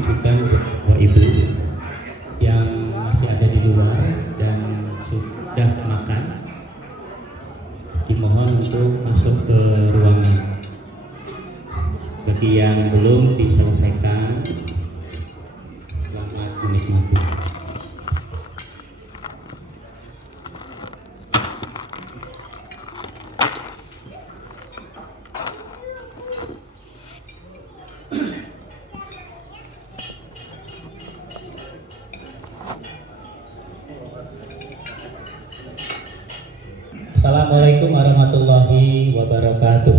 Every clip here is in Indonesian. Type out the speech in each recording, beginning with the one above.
ditujukan untuk ibu yang masih ada di luar dan sudah makan, dimohon untuk masuk ke ruangan. Bagi yang belum diselesaikan, selamat menikmati. Assalamualaikum warahmatullahi wabarakatuh.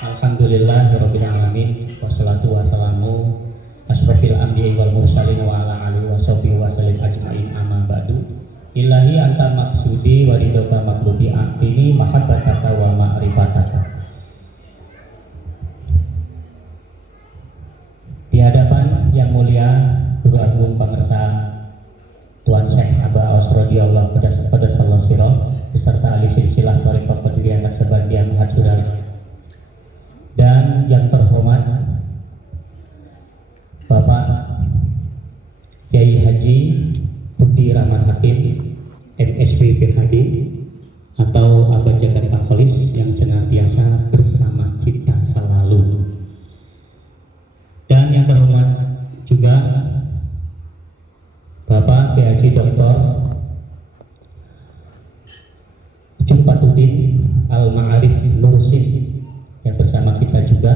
Alhamdulillahirabbil alamin wassalatu wassalamu asrofil anbiya'i wal mursalin wa ala alihi washabihi wasallim ajmain amma ba'du. Ilahi anta maksudi wa ridhoka maqlubi aqini mahabbataka wa ma'rifataka. Di hadapan yang mulia Guru Agung Pangersa Tuan Syekh Aba Aws radhiyallahu pada sallallahu sirah beserta ahli silsilah Thariqah Qadiriyah Naqsabandiyah Muhajiran, dan yang terhormat Bapak Kiai Haji Budi Rahman Hakim MSP PhD atau Abah Jakarta Polis yang senantiasa bersama kita selalu, dan yang terhormat juga Bapak PhD Dr. Jupatuddin Al-Ma'arif Nursin yang bersama kita juga,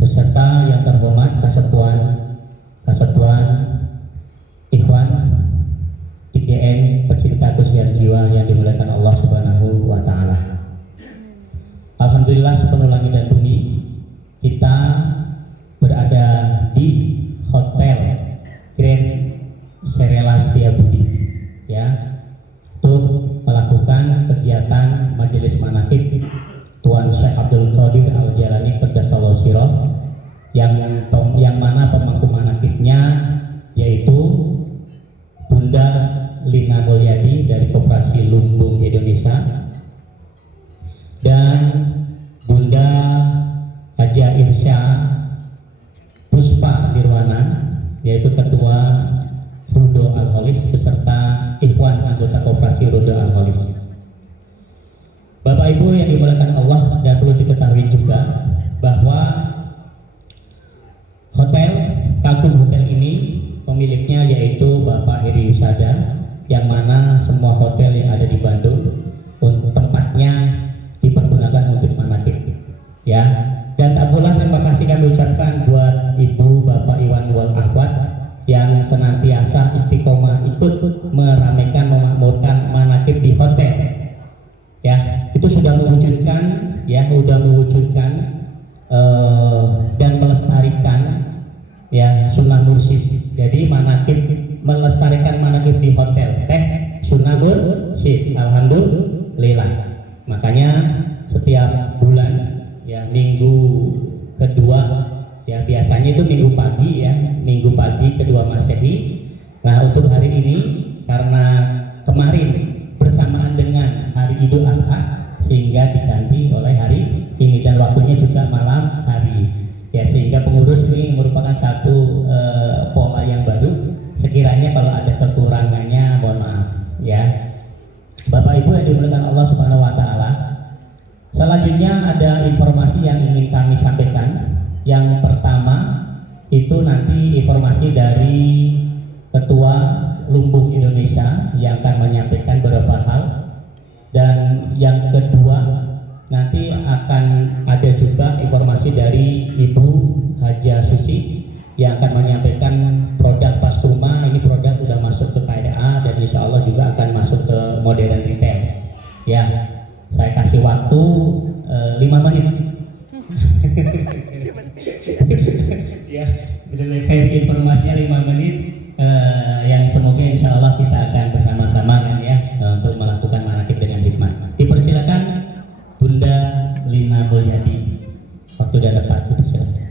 beserta yang terhormat Kasatuan Ikhwan IGN pecinta kesucian jiwa yang dimuliakan Allah Subhanahu wa Ta'ala. Alhamdulillah sepenuh langit dan bumi kita berada di Hotel Grand Serela Setiabudi ya, untuk melakukan kegiatan majelis manaqib Tuan Syekh Abdul Qadir Al-Jalani Qaddasallahu sirah yang mana pemangku manaqibnya yaitu Bunda Lina Mulyadi dari Koperasi Lumbung Indonesia dan Bunda Haja Irsya Puspa Nirwana yaitu Ketua Rudo Al-Holis beserta Ikhwan anggota Koperasi Rudo Al-Holis. Bapak Ibu yang dimuliakan Allah, dan perlu diketahui juga bahwa Hotel Kagum Hotel ini pemiliknya yaitu Bapak Heri Yusada, yang mana semua hotel yang ada di Bandung untuk tempatnya dipergunakan untuk manaqib ya. Dan tak pula terima kasih kami ucapkan buat Ibu Bapak Iwan wal Akhwat yang senantiasa istiqomah ikut meramaikan, memakmurkan manaqib di hotel ya. Itu sudah mewujudkan dan melestarikan ya sunnah mursyid. Jadi manaqib, melestarikan manaqib di hotel sunnah mursyid. Alhamdulillah. Makanya setiap bulan ya, minggu kedua ya, biasanya itu minggu pagi kedua Masehi. Nah, untuk hari ini karena kemarin bersamaan dengan hari Idul Adha sehingga diganti oleh hari ini, dan waktunya juga malam hari ya, sehingga pengurus ini merupakan satu pola yang baru. Sekiranya kalau ada kekurangannya mohon maaf ya. Bapak Ibu yang dimuliakan Allah Subhanahu wa Ta'ala, selanjutnya ada informasi yang ingin kami sampaikan. Yang pertama itu nanti informasi dari Ketua Lumbung Indonesia yang akan menyampaikan beberapa hal, dan yang kedua nanti akan ada juga informasi dari Ibu Haja Susi yang akan menyampaikan produk Pastuma. Ini produk sudah masuk ke KDA dan insya Allah juga akan masuk ke modern retail ya. Saya kasih waktu 5 menit ya, deliver informasinya 5 menit yang semoga insya Allah kita akan bersama-sama kan ya untuk melakukan manaqib dengan hikmah. Dipersilakan Bunda Lina Mulyadi, waktu dan tempat dipersilakan.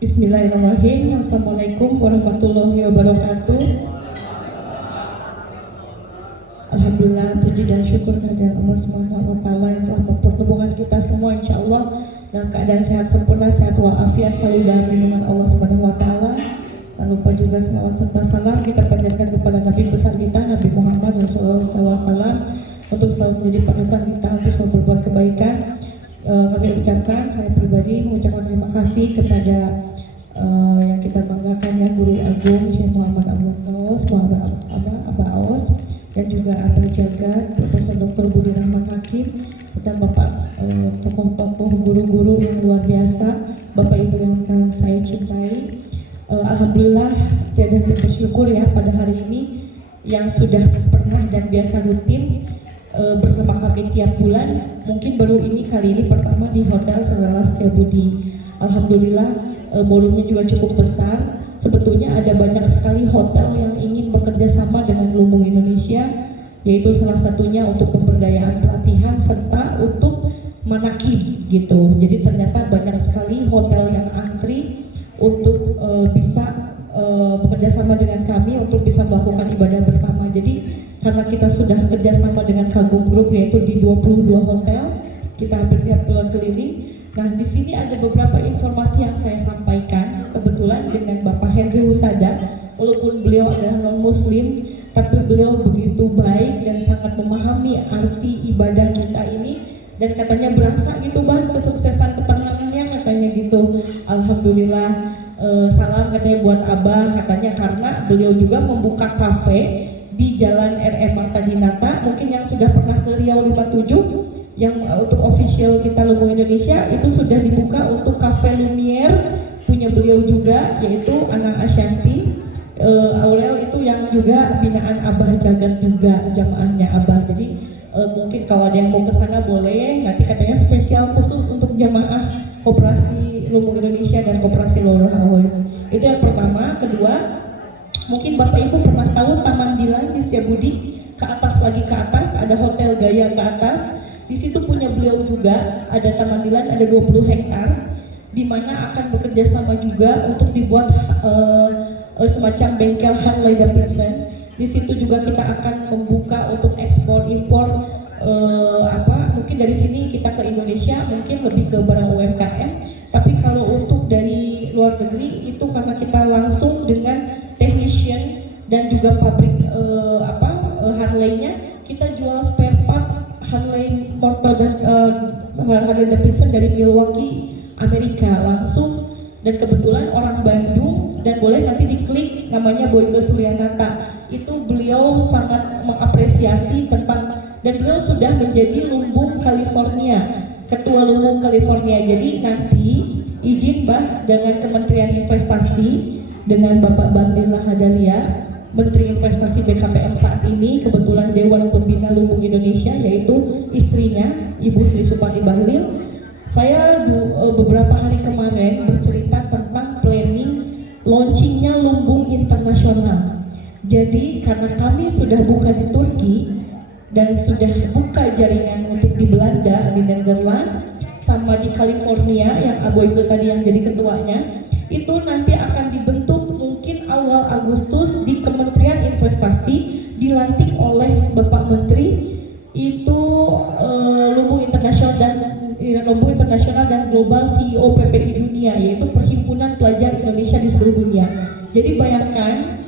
Bismillahirrahmanirrahim. Assalamualaikum warahmatullahi wabarakatuh. Alhamdulillah. Alhamdulillah, puji dan syukur kepada Allah Subhanahu wa Ta'ala yang telah mempertemukan kita semua, insya Allah dalam keadaan sehat sempurna, sehat walafiat, selalu dalam lindungan Allah Subhanahu wa Ta'ala. Tak lupa juga selawat serta salam kita panjatkan kepada Nabi besar kita, Nabi Muhammad SAW, untuk selalu menjadi panutan kita untuk selalu berbuat kebaikan. Kami ucapkan, saya pribadi mengucapkan terima kasih kepada yang kita banggakan ya, Guru Agung Syekh Muhammad Abdul Qaus, Muhammad Abah Aos, dan juga Abah Jagat, Profesor Dr. Budi Rahman Hakim, serta Bapak tokoh-tokoh guru-guru yang luar biasa, Bapak Ibu yang saya cintai. Alhamdulillah, dan bersyukur ya pada hari ini yang sudah pernah dan biasa rutin bersama kami tiap bulan, mungkin baru ini kali ini pertama di Hotel Selera Setiabudi. Alhamdulillah, volumenya juga cukup besar. Sebetulnya ada banyak sekali hotel yang ingin bekerja sama dengan Lumbung Indonesia, yaitu salah satunya untuk pemberdayaan pelatihan serta untuk manakib gitu. Jadi ternyata banyak sekali hotel yang antri untuk bisa bekerja sama dengan kami untuk bisa melakukan ibadah bersama. Jadi karena kita sudah kerjasama dengan Kagum Group yaitu di 22 hotel, kita hampir tiap bulan keliling. Nah, di sini ada beberapa informasi yang saya sampaikan kebetulan dengan Bapak Henry Husada. Walaupun beliau adalah non-muslim, tapi beliau begitu baik dan sangat memahami arti ibadah kita ini, dan katanya berasa gitu Bang kesuksesan ketenangannya katanya gitu. Alhamdulillah, salam katanya buat Abah katanya, karena beliau juga membuka kafe di Jalan RM Marta Dinata. Mungkin yang sudah pernah ke Riau 57 yang untuk official kita Lumbung Indonesia itu sudah dibuka untuk Cafe Lumiere punya beliau juga, yaitu Ana Ashanti. Aurel itu yang juga binaan Abah Jagat juga, jamaahnya Abah. Jadi mungkin kalau ada yang mau ke sana boleh, nanti katanya spesial khusus untuk jamaah Koperasi Lumbung Indonesia dan Koperasi Loro House. Itu yang pertama. Kedua, mungkin Bapak Ibu pernah tahu Taman Dilan di Setiabudi, ke atas lagi ke atas ada Hotel Gaya ke atas. Di situ punya beliau juga ada Taman Dilan, ada 20 hektar, di mana akan bekerja sama juga untuk dibuat semacam bengkel Harley Davidson. Di situ juga kita akan membuka untuk ekspor impor mungkin dari sini kita ke Indonesia, mungkin lebih ke barang UMKM. Tapi kalau untuk dari luar negeri itu karena kita langsung dengan technician dan juga pabrik Harley-nya, kita jual spare part Harley Porto dan Harley Davidson dari Milwaukee, Amerika langsung. Dan kebetulan orang Bandung, dan boleh nanti diklik namanya Boyke Suryanata. Itu beliau sangat mengapresiasi tentang, dan beliau sudah menjadi Lumbung California, Ketua Lumbung California. Jadi nanti izin Mbak dengan Kementerian Investasi dengan Bapak Bandila Hadalia, Menteri Investasi BKPM saat ini, kebetulan Dewan Pembina Lumbung Indonesia, yaitu istrinya Ibu Sri Supati Bahlil. Saya beberapa hari kemarin bercerita tentang planning launchingnya Lumbung Internasional. Jadi karena kami sudah buka di Turki dan sudah buka jaringan untuk di Belanda, di Netherlands, sama di California yang Aboyke tadi yang jadi ketuanya, itu nanti akan dibentuk mungkin awal Agustus di Kementerian Investasi, dilantik oleh Bapak Menteri itu Lumbung Internasional dan Global CEO PPI Dunia, yaitu Perhimpunan Pelajar Indonesia di seluruh dunia. Jadi bayangkan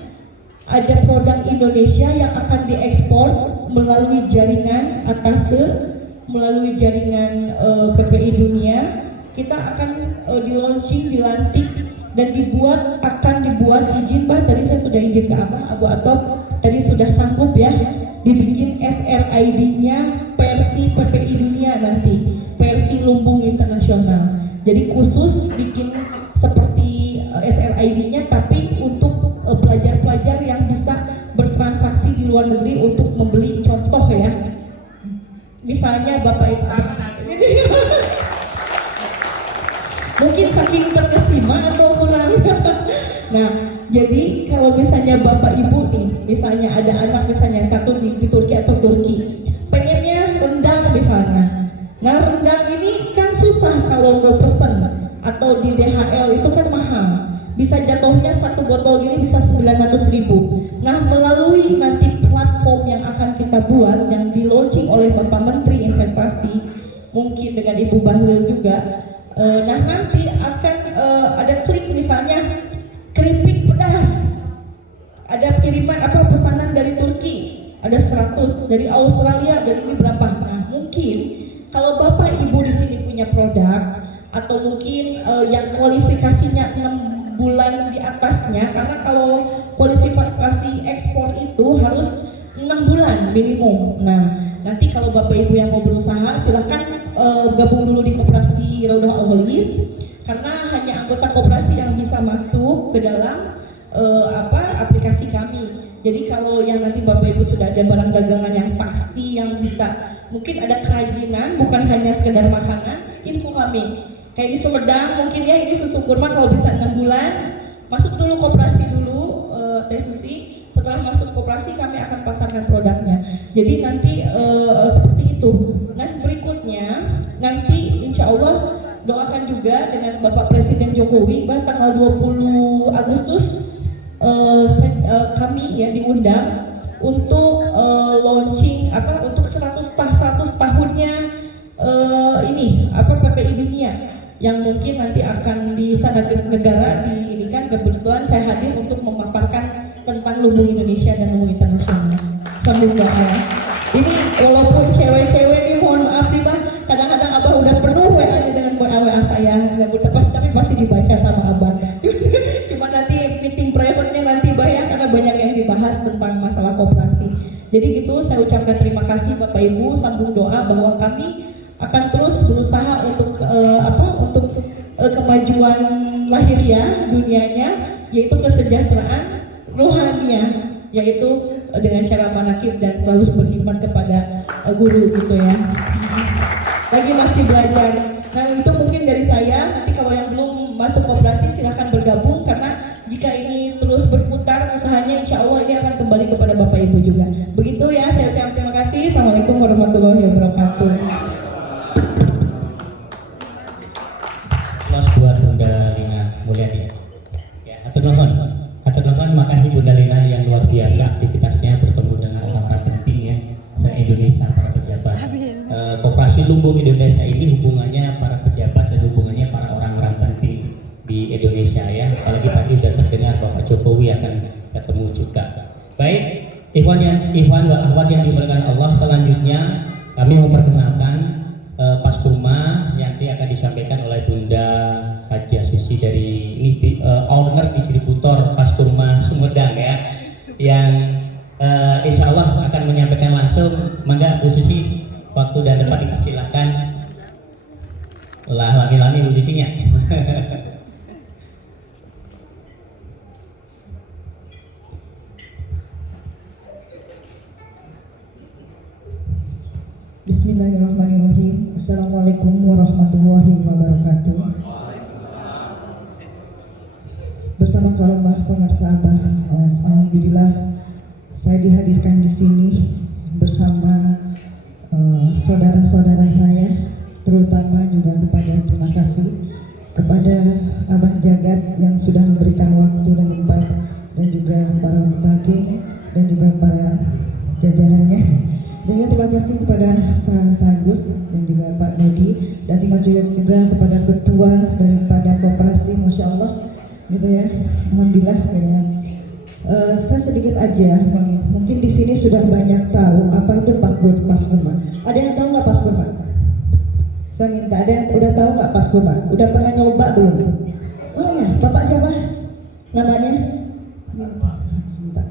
ada produk Indonesia yang akan diekspor melalui jaringan Atase, melalui jaringan PPI Dunia. Kita akan dilantik dan akan dibuat izin Pak, tadi saya sudah izin ke Abu Atop, tadi sudah sanggup ya dibikin SRID-nya versi PPI Dunia nanti, versi Lumbung Internasional. Jadi khusus bikin seperti SRID-nya, tapi untuk pelajar-pelajar yang bisa bertransaksi di luar negeri untuk membeli, contoh ya, misalnya Bapak Ibu mungkin saking terkesima atau kurang. Nah, jadi kalau misalnya Bapak Ibu nih, misalnya ada anak misalnya satu di Turki atau Turki, pengennya rendang misalnya. Nah, rendang ini kan susah kalau mau pesen atau di DHL itu kan mahal. Bisa jatuhnya satu botol ini bisa 900.000. Nah, melalui nanti platform yang akan kita kita buat yang di launching oleh Bapak Menteri Investasi, mungkin dengan Ibu Bahlil juga. Nah nanti akan ada klik misalnya keripik pedas, ada kiriman pesanan dari Turki, ada 100 dari Australia, dari ini berapa. Nah mungkin kalau Bapak Ibu di sini punya produk atau mungkin yang kualifikasinya 6 bulan di atasnya, karena kalau kualifikasi ekspor itu harus 6 bulan minimum. Nah nanti kalau Bapak Ibu yang mau berusaha silahkan gabung dulu di Koperasi Raudhah Al-Holis, karena hanya anggota koperasi yang bisa masuk ke dalam aplikasi kami. Jadi kalau yang nanti Bapak Ibu sudah ada barang dagangan yang pasti, yang bisa mungkin ada kerajinan, bukan hanya sekedar makanan, info kami. Kayak di Sumedang mungkin ya, ini susu kurma kalau bisa 6 bulan, masuk dulu koperasi dulu, Teh Susi. Setelah masuk koperasi kami akan pasarkan produknya. Jadi nanti seperti itu. Nah berikutnya nanti insya Allah doakan juga dengan Bapak Presiden Jokowi pada tanggal 20 Agustus kami ya diundang untuk launching untuk 100 tahunnya ini PPI Dunia, yang mungkin nanti akan di Istana Negara ini kan kebetulan saya hadir untuk memaparkan tentang lumbung Indonesia dan lumbung internasional. Sambung doa ya. Ini walaupun cewek-cewek nih mohon maaf nih Pak, kadang-kadang Abah udah penuh WA-nya dengan WA saya, tapi pasti dibaca sama Abah. Cuma nanti meeting private-nya nanti Bah karena banyak yang dibahas tentang masalah koperasi. Jadi gitu, saya ucapkan terima kasih Bapak Ibu, sambung doa bahwa kami akan terus berusaha untuk kemajuan lahiriah dunianya, yaitu kesejahteraan rohaniah, yaitu dengan cara manakib dan terus berkhidmat kepada guru gitu ya. Lagi masih belajar. Nah itu mungkin dari saya. Nanti kalau yang belum masuk koperasi silahkan bergabung, karena jika ini terus berputar usahanya, insya Allah ini akan kembali kepada Bapak Ibu juga. Begitu ya, saya ucapkan terima kasih. Assalamualaikum warahmatullahi wabarakatuh. Los buat Bunda Lina Mulyadi. Ya, atur nuhun, makasih Bunda Lina yang luar biasa aktivitasnya, bertemu dengan orang penting ya se-Indonesia, para pejabat. Koperasi Lumbung Indonesia ini hubungannya para pejabat dan hubungannya para orang-orang penting di Indonesia ya. Apalagi tadi sudah terdengar Bapak Jokowi akan ketemu juga. Baik, Ikhwan wa akhwat yang dimuliakan Allah, selanjutnya kami memperkenalkan Pasturma yang nanti akan disampaikan oleh Bunda Haja Susi dari owner distributor Pasturma Sumedang ya, yang insya Allah akan menyampaikan langsung. Mangga Bu Susi, waktu dan tempat dipersilahkan. Lami-lami Bu Susinya. Bismillahirrahmanirrahim. Assalamualaikum warahmatullahi wabarakatuh. Bersama keluarga pemirsa Abah, alhamdulillah saya dihadirkan di sini bersama saudara-saudara saya, terutama juga terima kasih kepada Abah Jagat yang sudah memberikan waktu dan tempat, dan juga para mutakin dan juga para jajarannya. Dan terima kasih kepada Pak Agus dan juga Pak Nedi, dan terima kasih juga kepada ketua daripada koperasi, Masya Allah gitu ya, alhamdulillah ya. Saya sedikit aja, mungkin di sini sudah banyak tahu apa itu Pasturma. Ada yang tahu nggak Pasturma? Saya minta, ada yang udah tahu nggak Pasturma? Udah pernah nyoba belum? Oh ya, Bapak siapa namanya? Sebentar,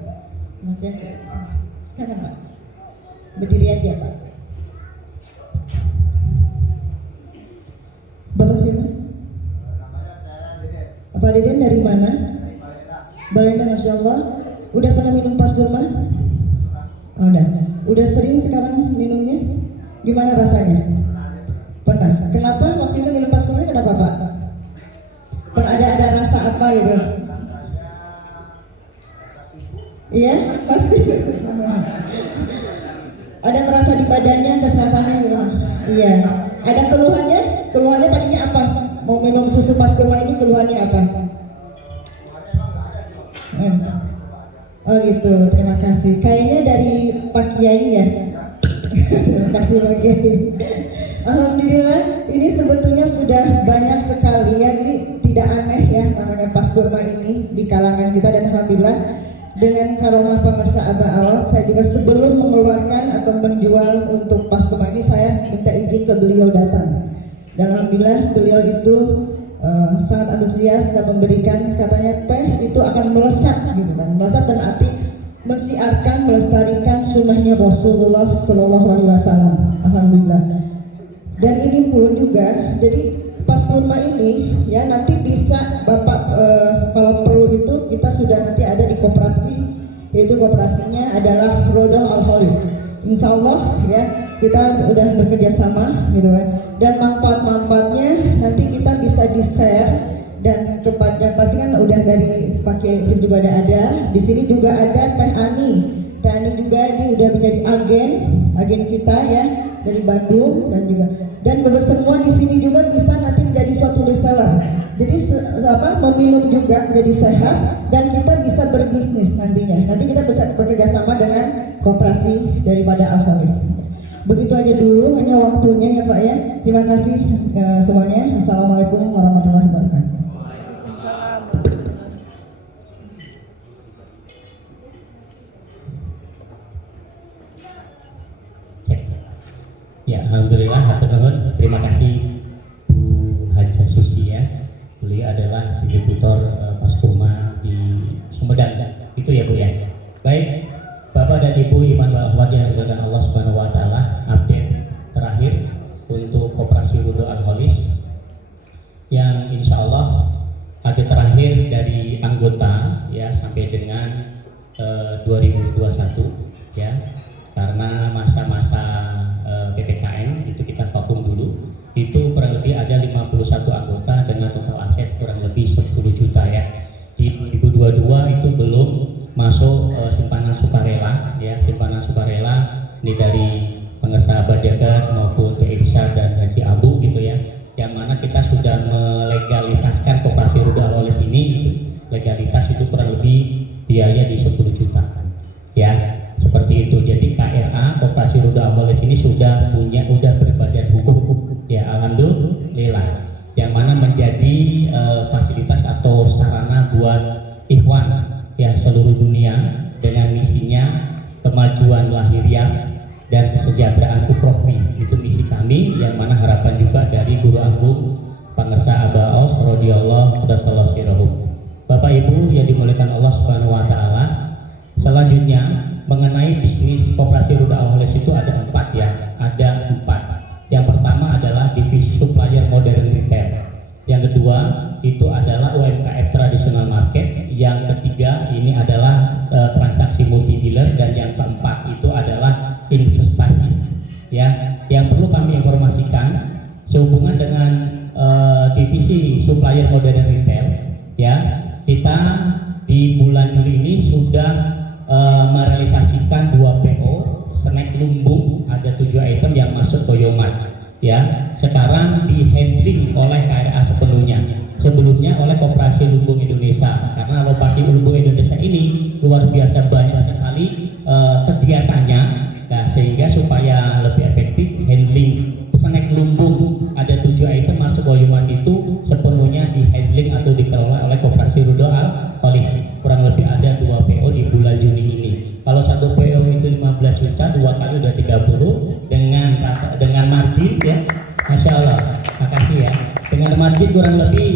sekarang Pak. Berdiri aja Pak. Bapak siapa? Pak Deden dari mana? Balenda, Masya Allah. Udah pernah minum Pasturma? Oh, udah sering sekarang minumnya? Gimana rasanya? Pernah. Kenapa waktu itu minum Pasturma? Kenapa Pak? Pernah ada rasa apa gitu? Iya, pasti. Ada merasa di badannya, kesehatannya gimana? Iya. Ada keluhannya? Keluhannya tadinya apa? Mau minum susu Pasturma ini keluhannya apa? Oh gitu, terima kasih. Kayaknya dari Pak Kiai ya. Terima kasih Pak Kiai. Alhamdulillah, ini sebetulnya sudah banyak sekali ya, jadi tidak aneh ya namanya pas kurma ini di kalangan kita, dan alhamdulillah dengan karomah pemirsa Abah Aos, saya juga sebelum mengeluarkan atau menjual untuk pas kurma ini saya minta izin ke beliau datang, dan alhamdulillah beliau itu sangat antusias dan memberikan, katanya teh itu akan melesat gitu kan, melesat dan arti mensiarkan, melestarikan sunnahnya Rasulullah Shallallahu Alaihi Wasallam. Alhamdulillah. Dan ini pun juga, jadi pas kurma ini ya nanti bisa Bapak kalau perlu itu kita sudah nanti ada di koperasi, yaitu koperasinya adalah Rodoh Al Holis. Insya Allah ya kita udah bekerja sama gitu kan, dan manfaat-manfaatnya nanti kita bisa di-share, dan kepada pasti kan udah dari pakai itu juga ada. Di sini juga ada Teh Ani. Teh Ani juga ini udah menjadi agen kita ya dari Bandung, dan semua di sini juga bisa nanti menjadi suatu reseller. Jadi meminum juga menjadi sehat, dan kita bisa berbisnis nantinya. Nanti kita bisa bekerja sama dengan koperasi daripada Al-Holis. Begitu aja dulu, hanya waktunya ya Pak ya. Terima kasih semuanya. Assalamualaikum warahmatullahi wabarakatuh. Ya, alhamdulillah, hatur nuhun. Terima kasih Bu Haja Susi ya. Beliau adalah distributor pas kurma di Sumedang. Itu ya Bu ya. Baik, Bapak dan Ibu iman wal akhwat yang dimuliakan Allah Subhanahu wa taala, update terakhir untuk Koperasi Rodoh Al Holis yang insya Allah update terakhir dari anggota ya sampai dengan 2021 ya. Karena masa-masa PPKM itu kita vakum dulu, itu kurang lebih ada 51 anggota dengan total aset kurang lebih 10 juta ya. Di 2022 itu belum masuk simpanan sukarela ya, simpanan sukarela ini dari Pengersa Abah Jagat maupun TIRSA dan Haji Abu gitu ya, yang mana kita sudah melegalitaskan Koperasi Rodoh Al Holis ini. Legalitas itu kurang lebih biaya di 10 juta ya. Seperti itu. Jadi KRA Koperasi Rodoh Al Holis ini sudah berbadan hukum ya, alhamdulillah, yang mana menjadi fasilitas atau sarana buat ikhwan ya seluruh dunia dengan misinya kemajuan lahiriah dan kesejahteraan ukrowi. Itu misi kami, yang mana harapan juga dari Guru Agung Pengersa Abah Aos radhiyallahu anhu. Bapak Ibu yang dimuliakan Allah Subhanahu wa taala, selanjutnya mengenai bisnis Koperasi Rodoh Al Holis itu ada 4 ya, ada 4. Yang pertama adalah divisi supplier modern retail. Yang kedua itu adalah UMKM traditional market. Yang ketiga ini adalah transaksi multi dealer, dan yang keempat itu adalah investasi. Ya, yang perlu kami informasikan sehubungan dengan divisi supplier modern retail ya, kita di bulan Juli ini sudah merealisasikan 2 PO snack lumbung, ada 7 item yang masuk ke Yomat ya. Sekarang di handling oleh KRA sepenuhnya, sebelumnya oleh Koperasi Lumbung Indonesia, karena alokasi lumbung Indonesia ini luar biasa banyak sekali kegiatannya. Nah, sehingga supaya lebih efektif handling snack lumbung ada 7 item masuk ke Yomat itu sepenuhnya di handling atau dikelola oleh Koperasi Rodoh Al Holis. Kurang lebih ada 2 PO di bulan Juni ini. Kalau 1 PO itu 15 juta, 2 kali udah 30 dengan margin ya. Masya Allah, makasih ya. Dengan margin kurang lebih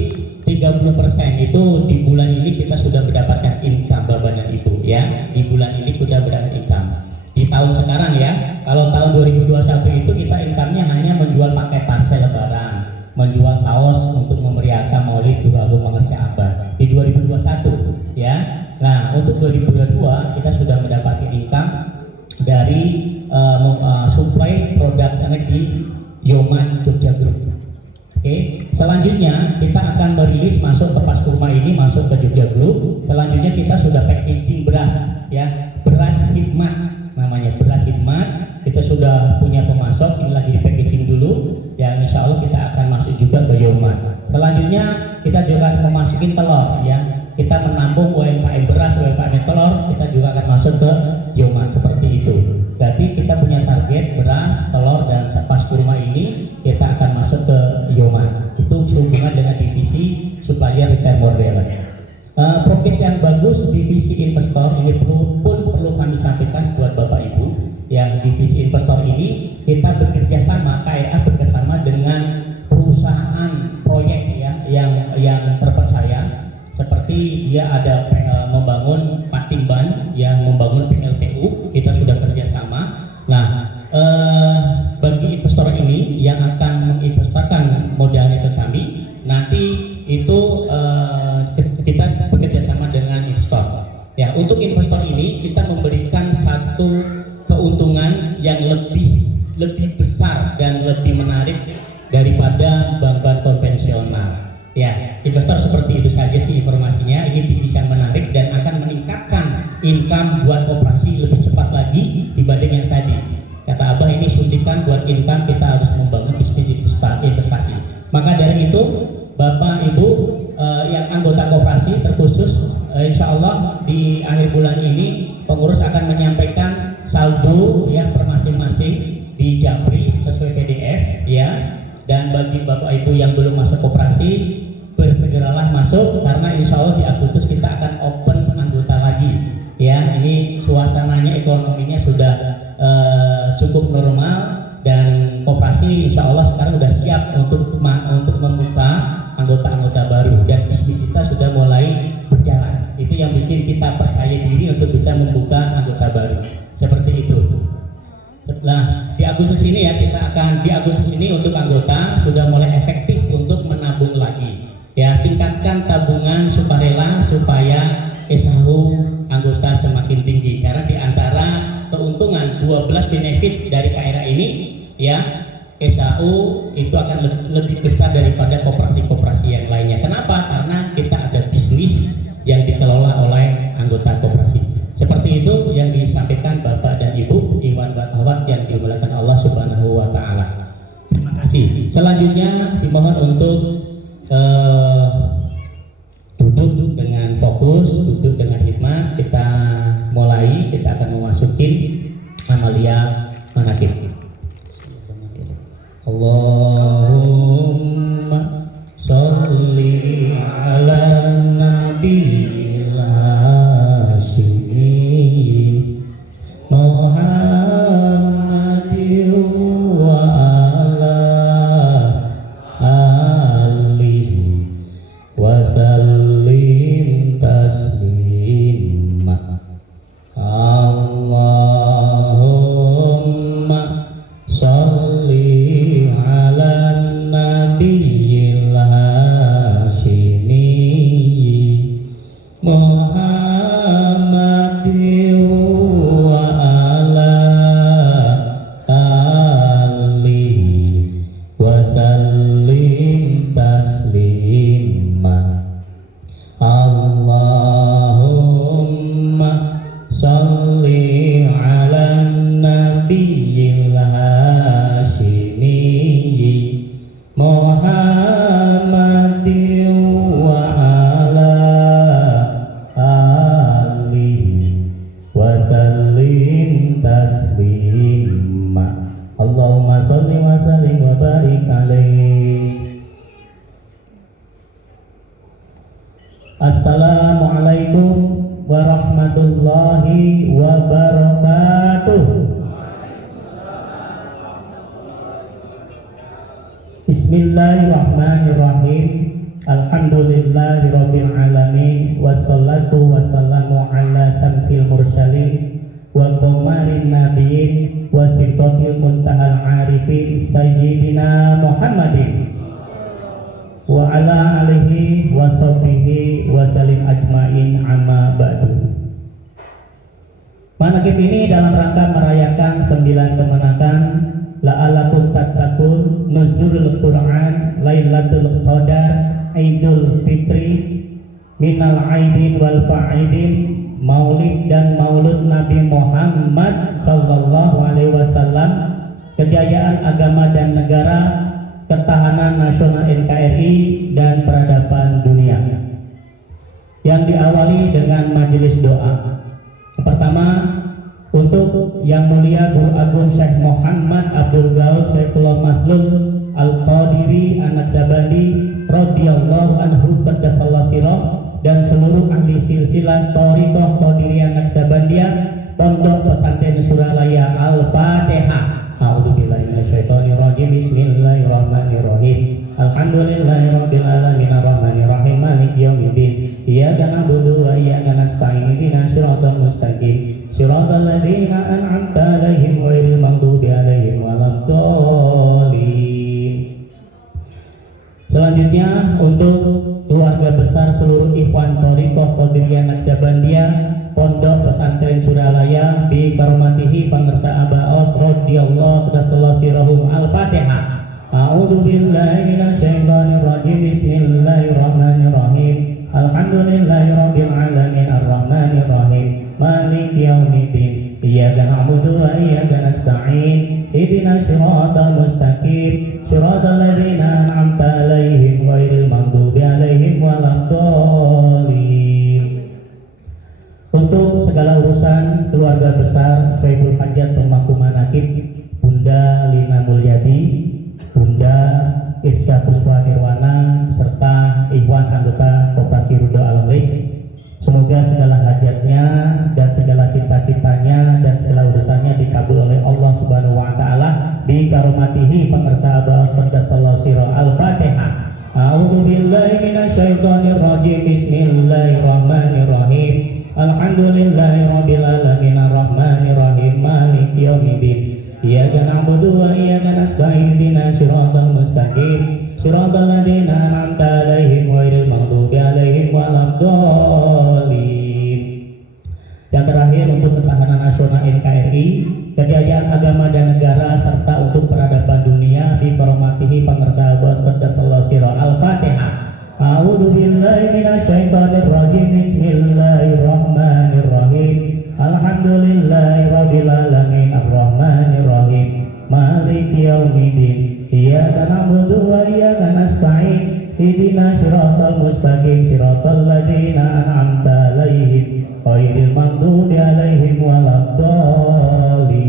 30% itu di bulan ini kita sudah mendapatkan income babanan itu ya. Di bulan ini sudah mendapat income. Di tahun sekarang ya, kalau tahun 2021 itu kita income-nya hanya menjual pakai parsel lebaran, menjual kaos untuk memeriahkan Maulid Guru Agung Pengersa Abah di 2021 ya. Nah, untuk 2022 kita sudah mendapatkan income dari supply produk snack di Yoman Jogja Group. Oke, selanjutnya kita akan merilis masuk ke pas kurma ini, masuk ke Jogja Group. Selanjutnya kita sudah packaging beras ya, beras hikmat namanya, beras hikmat. Kita sudah punya pemasok, ini lagi di packaging dulu yang insya Allah kita akan masuk juga ke Yoman. Selanjutnya kita juga memasukin telur ya, kita menampung UMKM beras, UMKM telur kita juga akan masuk ke Yoma, seperti itu. Berarti kita punya target beras, telur, dan pas kurma ini kita akan masuk ke Yoma. Itu sehubungan dengan divisi supplier retail model. Progres yang bagus divisi investor ini perlu kami sampaikan buat Bapak Ibu. Yang divisi investor ini kita bekerja sama, KRA bekerjasama dengan perusahaan proyek ya yang terpercaya, seperti dia ada membangun Patimban, yang membangun PLTU, kita sudah kerjasama. Nah, bagi investor ini yang akan menginvestasikan modalnya ke kami, nanti itu kita bekerjasama dengan investor. Ya, untuk investor ini kita memberikan satu keuntungan yang lebih besar dan lebih menarik daripada bank-bank konvensional. Ya, investor seperti itu saja sih informasinya. Ini divisi yang menarik dan akan meningkatkan income buat operasi lebih cepat lagi dibanding yang tadi. Kata Abah, ini suntikan buat income, kita harus membangun bisnis investasi. Maka dari itu, Bapak Ibu yang anggota koperasi terkhusus, insya Allah di akhir bulan ini pengurus akan menyampaikan saldo ya per masing-masing di Japri sesuai PDF ya. Dan bagi Bapak Ibu yang belum masuk koperasi, bersegeralah masuk, karena insya Allah di Agustus kita akan open anggota lagi ya. Ini suasananya, ekonominya sudah cukup normal, dan koperasi insya Allah sekarang sudah siap untuk membuka anggota-anggota baru, dan bisnis kita sudah mulai berjalan. Itu yang bikin kita percaya diri untuk bisa membuka anggota baru seperti itu. Nah, di Agustus ini ya, di Agustus ini untuk anggota sudah mulai efektif untuk menabung lagi. Ya, tingkatkan tabungan sukarela supaya SHU anggota semakin tinggi, karena di antara keuntungan 12 benefit dari KRA ini ya, SHU itu akan lebih besar daripada koperasi-koperasi yang lainnya. Kenapa? Karena kita ada bisnis yang dikelola oleh anggota koperasi. Seperti itu yang disampaikan Bapak dan Ibu, Iwan dan Akhwat yang dimuliakan Allah Subhanahu wa Ta'ala. Terima kasih. Selanjutnya dimohon untuk duduk dengan fokus, duduk dengan hikmah. Kita mulai, kita akan memasuki amalia manaqib. Allahumma sholli ala nabiyil hashimi Muhammadin wa ala alihi wa sallim taslima. Allahumma sholli ala nabiyil hashimi Muhammadin wa ala alihi wa sallim taslima. Allahumma sholli ala nabiyil hashimi Muhammadin wa ala alihi wa sallim taslima. Allahumma sholli wa sallim wa barik alaihi. Assalamualaikum warahmatullahi wabarakatuh. Bismillahirrahmanirrahim. Alhamdulillahirabbil alamin, wassalatu wassalamu ala samsil mursalin wa qamarin nabiyyin wa sitatil muntahal arifin sayyidina Muhammadin wa ala alihi wa sahbihi wa salim ajmain, amma ba'du. Manaqib ini dalam rangka merayakan 9 kemenangan la'alakum tattaqun, nuzulul Quran, Lailatul Qadar, Idul Fitri, minal aidin wal fa'idin, Maulid dan Maulud Nabi Muhammad sallallahu alaihi wasallam, kejayaan agama dan negara, ketahanan nasional NKRI, dan peradaban dunia. Yang diawali dengan majelis doa. Pertama, untuk Yang Mulia Guru Agung Syekh Muhammad Abdul Gaus Saifullah Maslum Al-Qadiri Anak Zabandi radhiyallahu anhu qaddasallahu sirah, dan seluruh ahli silsilah Thariqah Qadiriyah Naqsabandiyah Pondok Pesantren Suralaya. Al-Fatihah. A'udzubillahi minasyaitonir rajim. Bismillahirrahmanirrahim. Alhamdulillahirabbil alamin arrahmanir rahim maliki yaumiddin. Iyyaka na'budu wa iyyaka nasta'in ihdinas siratal mustaqim siratal ladzina an'amta 'alaihim ghairil maghdubi 'alaihim waladdallin. Selanjutnya untuk keluarga besar seluruh ikhwan Thariqah Qadiriyah Naqsabandiyah Pondok Pesantren Suralaya dihormati pangersa Abaos radhiyallahu anhu. Al-Fatihah. A'udzu billahi minasyaitonir rajim. Bismillahirrahmanirrahim. Alhamdulillahirabbil alamin arrahmanir rahim maliki yaumiddin. Iyyaka na'budu wa iyyaka nasta'in ihdinas siratal mustaqim siratal ladzina an'amta 'alaihim ghairil maghdubi 'alaihim waladdallin. Untuk segala urusan keluarga besar Sohibul Hajat Pemangku Manaqib Bunda Lina Mulyadi, Bunda Irsya Puspa Nirwana, serta ikhwan anggota Koperasi Rudo Al-Ris, semoga segala hajatnya dan segala cita-citanya dan segala urusannya dikabul oleh Allah Subhanahu wa taala, dikaromatihi pangersa Abaos qaddasallahu sirah. Al-Fatihah. A'udzu billahi minasyaitonir rajim. Bismillahirrahmanirrahim. Alhamdulillahirabbil alamin arrahmanir rahim maliki yaumiddin. Iyyaka na'budu wa iyyaka nasta'in ihdinas siratal mustaqim siratal ladzina an'amta 'alaihim ghairil maghdubi 'alaihim waladdallin. Yang terakhir untuk ketahanan nasional NKRI, kejayaan agama dan negara, serta untuk peradaban dunia dihormati pangersa Abaos qaddasallahu sirah. Al-Fatihah. A'udzu billahi minasyaitonir rajim. Bismillahirrahmanirrahim. Alhamdulillahirabbil alamin arrahmanir rahim maliki yaumiddin. Iyyaka na'budu wa iyyaka nasta'in ihdinas siratal mustaqim siratal ladzina an'amta 'alaihim ghairil maghdubi 'alaihim waladdallin.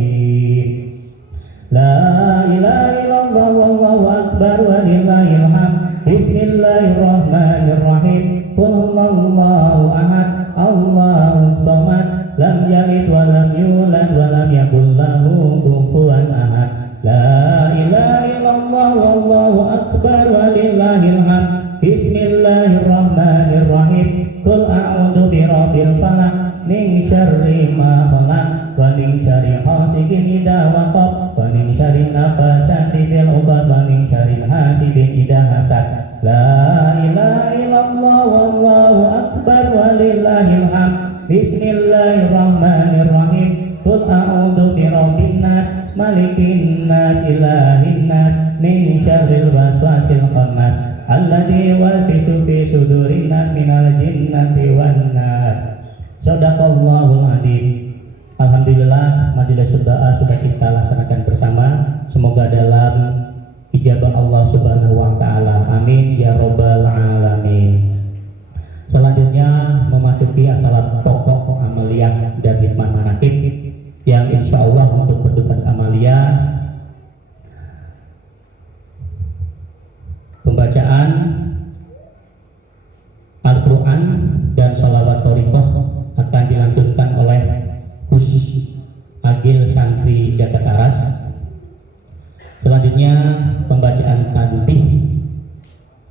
La ilaha illallah wallahu akbar walillahil hamd. Bismillahirrahmanirrahim. Qul huwallahu ahad, Allahus samad, lam yalid wa lam yulad wa lam yakul lahu kufuwan ahad. La ilaha illallah wallahu akbar walillahil hamd. Bismillahirrahmanirrahim. Qul a'udzu birabbil falaq min syarri ma khalaq wa min syarri hasidin idza waqab wa min syarri nafasati fil 'uqad wa min syarri hasidin idza hasad. La ilaha illallah wallahu akbar walillahil hamd. Bismillahirrahmanirrahim. Qul a'udzu birabbin nas malikin nas ilahin nas min syarril waswasil khannas alladzi yuwaswisu fi sudurin nas minal jinnati wan nas. Shadaqallahul adzim. Alhamdulillah, majelis doa sudah kita laksanakan bersama. Semoga dalam ijabah Allah Subhanahu wa taala. Amin ya rabbal alamin. Selanjutnya memasuki asalat pokok amaliyah dan hikmah manaqib yang insya Allah untuk petugas amaliyah pembacaan Al-Quran dan sholawat thariqah akan dilanjutkan oleh Gus Agil Santri Jakarta Aras. Selanjutnya pembacaan tanbih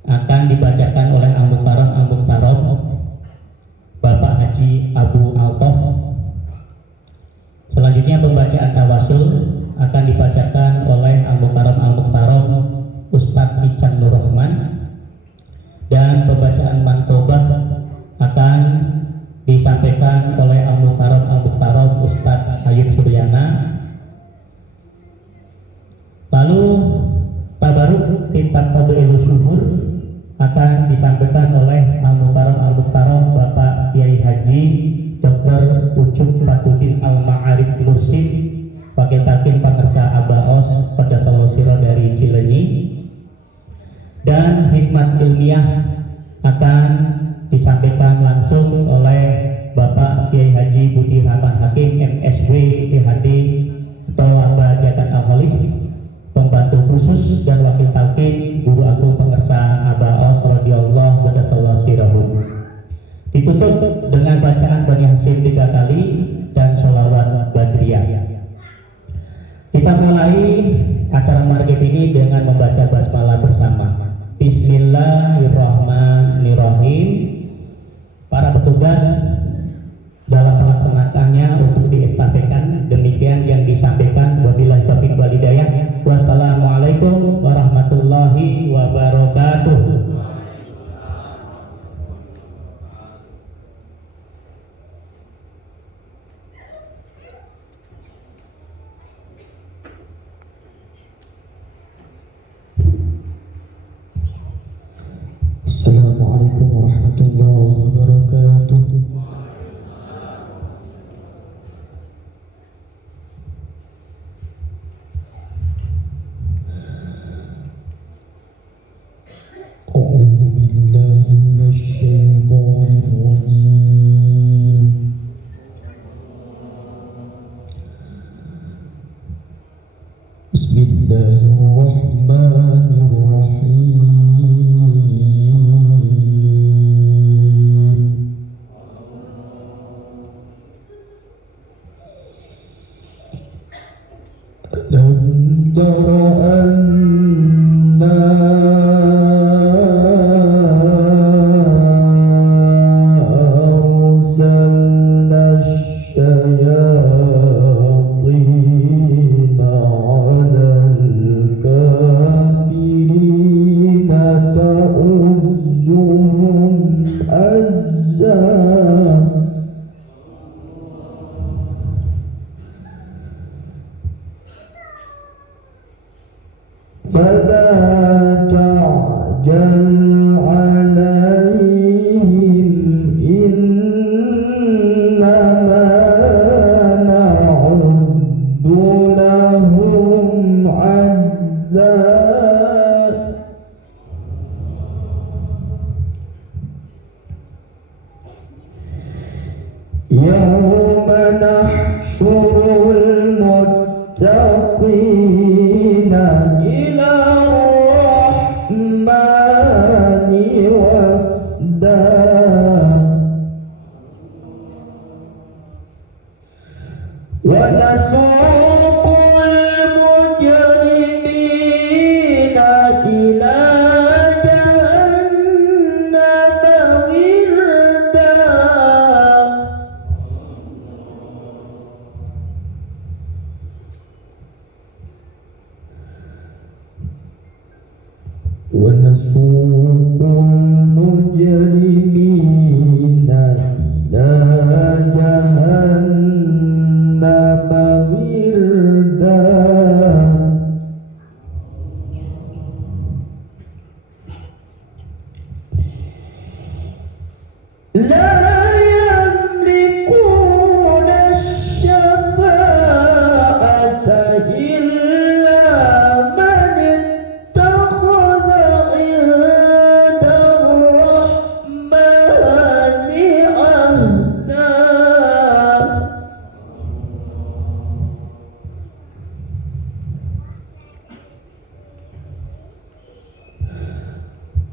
akan dibacakan oleh Al-Mukarram Bapak Haji Abu Altof. Selanjutnya pembacaan tawasul akan dibacakan oleh Al-Mukarram Ustadz Ican Nur Rahman, dan pembacaan mantobah akan disampaikan oleh Al-Mukarram Ustadz Ayub Suryana. Lalu tabaruk kitab Fadhilus Syuhur akan disampaikan oleh Al-Mukarram Bapak Kiai Haji Dr. Ucup Fakuddin Al-Ma'arif Mursid, Wakil Takim Pangersa Abaos Qaddasallahu sirah dari Cileunyi. Dan hikmat ilmiah akan disampaikan langsung oleh Bapak Kiai Haji Budi Rahman ditutup dengan bacaan Bani Hasyim 3 kali dan sholawat Badriyah. Kita mulai acara maghrib ini dengan membaca basmalah bersama. Bismillahirrahmanirrahim. Para petugas dalam melaksanakannya untuk diestafetkan, demikian yang disampaikan. Wabillahi taufiq wal hidayah. Wassalamualaikum warahmatullahi wabarakatuh. Assalamualaikum warahmatullahi wabarakatuh. A'udzu billahi minasyaitonir rajim. Bismillahirrahmanirrahim. Alam tara anna arsalna الشياطين على الكافرين تؤزهم أزا فلا تعجل عليهم إنما نعد لهم عدا يوم نحشر المتقين إلى الرحمن وفدا ونسوق المجرمين إلى جهنم وردا ونسوق المجرمين إلى جهنم وردا لا يملكون الشفاعة إلا من اتخذ عند الرحمن عهدا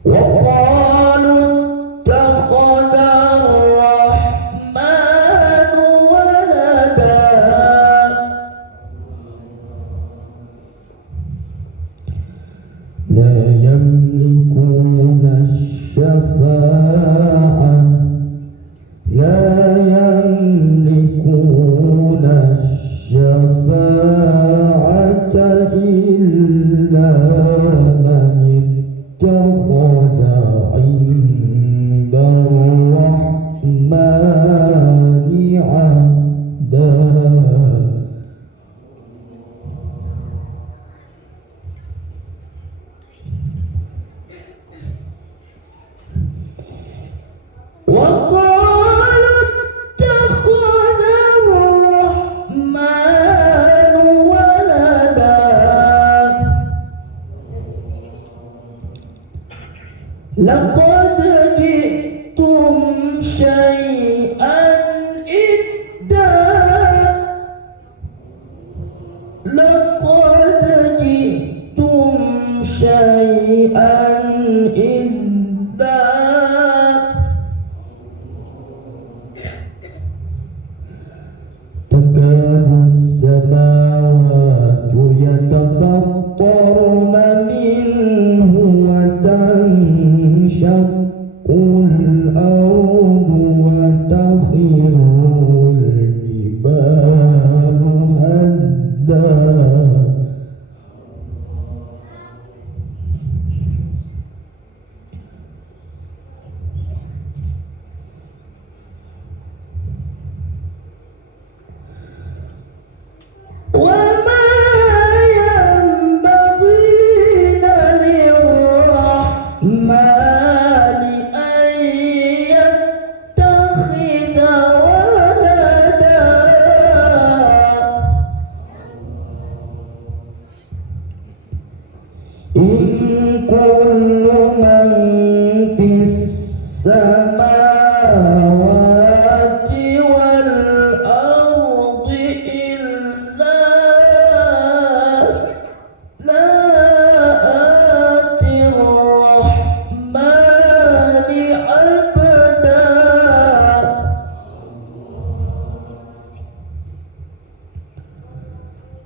وقالوا اتخذ الرحمن ولدا لا يملكون الشفاعة إلا من اتخذ عند الرحمن عهدا وقالوا اتخذ الرحمن ولدا لقد جئتم شيئا إدا لقد جئتم شيئا إدا وما ينبغي للرحمن أن يتخذ ولدا إن كل من في السماوات والأرض إلا آتي الرحمن عبدا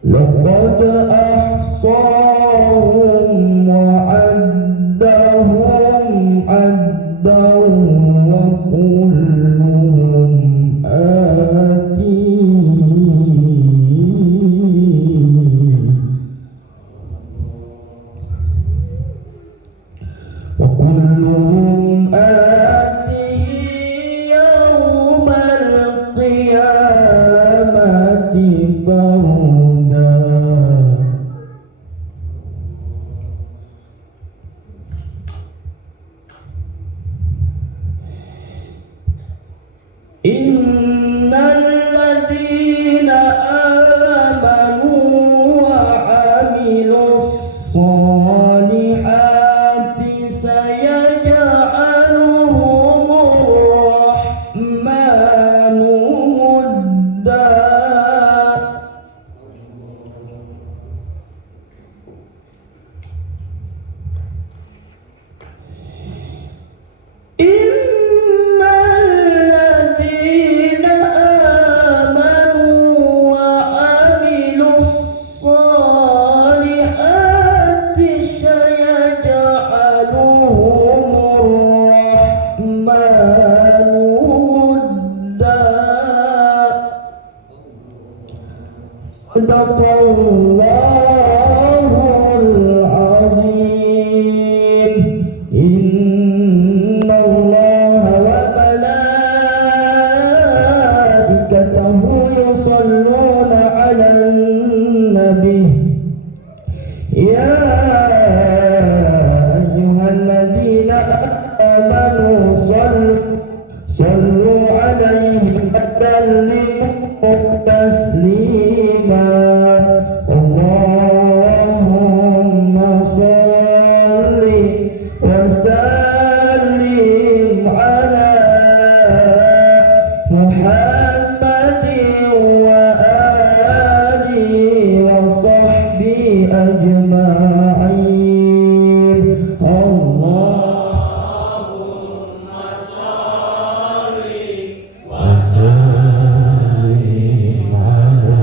لقد أحصاهم وعدهم عدا وكلهم آتيه يوم القيامة فردا إن الذين آمنوا وعملوا الصالحات سيجعلهم الرحمن ودا إن الذين آمنوا وعملوا الصالحات سيجعلهم الرحمن ودا صدق الله العظيم إن الله وملائكته يصلون على النبي يا أيها الذين آمنوا صلوا عليه وسلموا تسليما اللهم صل وسلم على محمد وآله وصحبه أجمعين اللهم صل وسلم على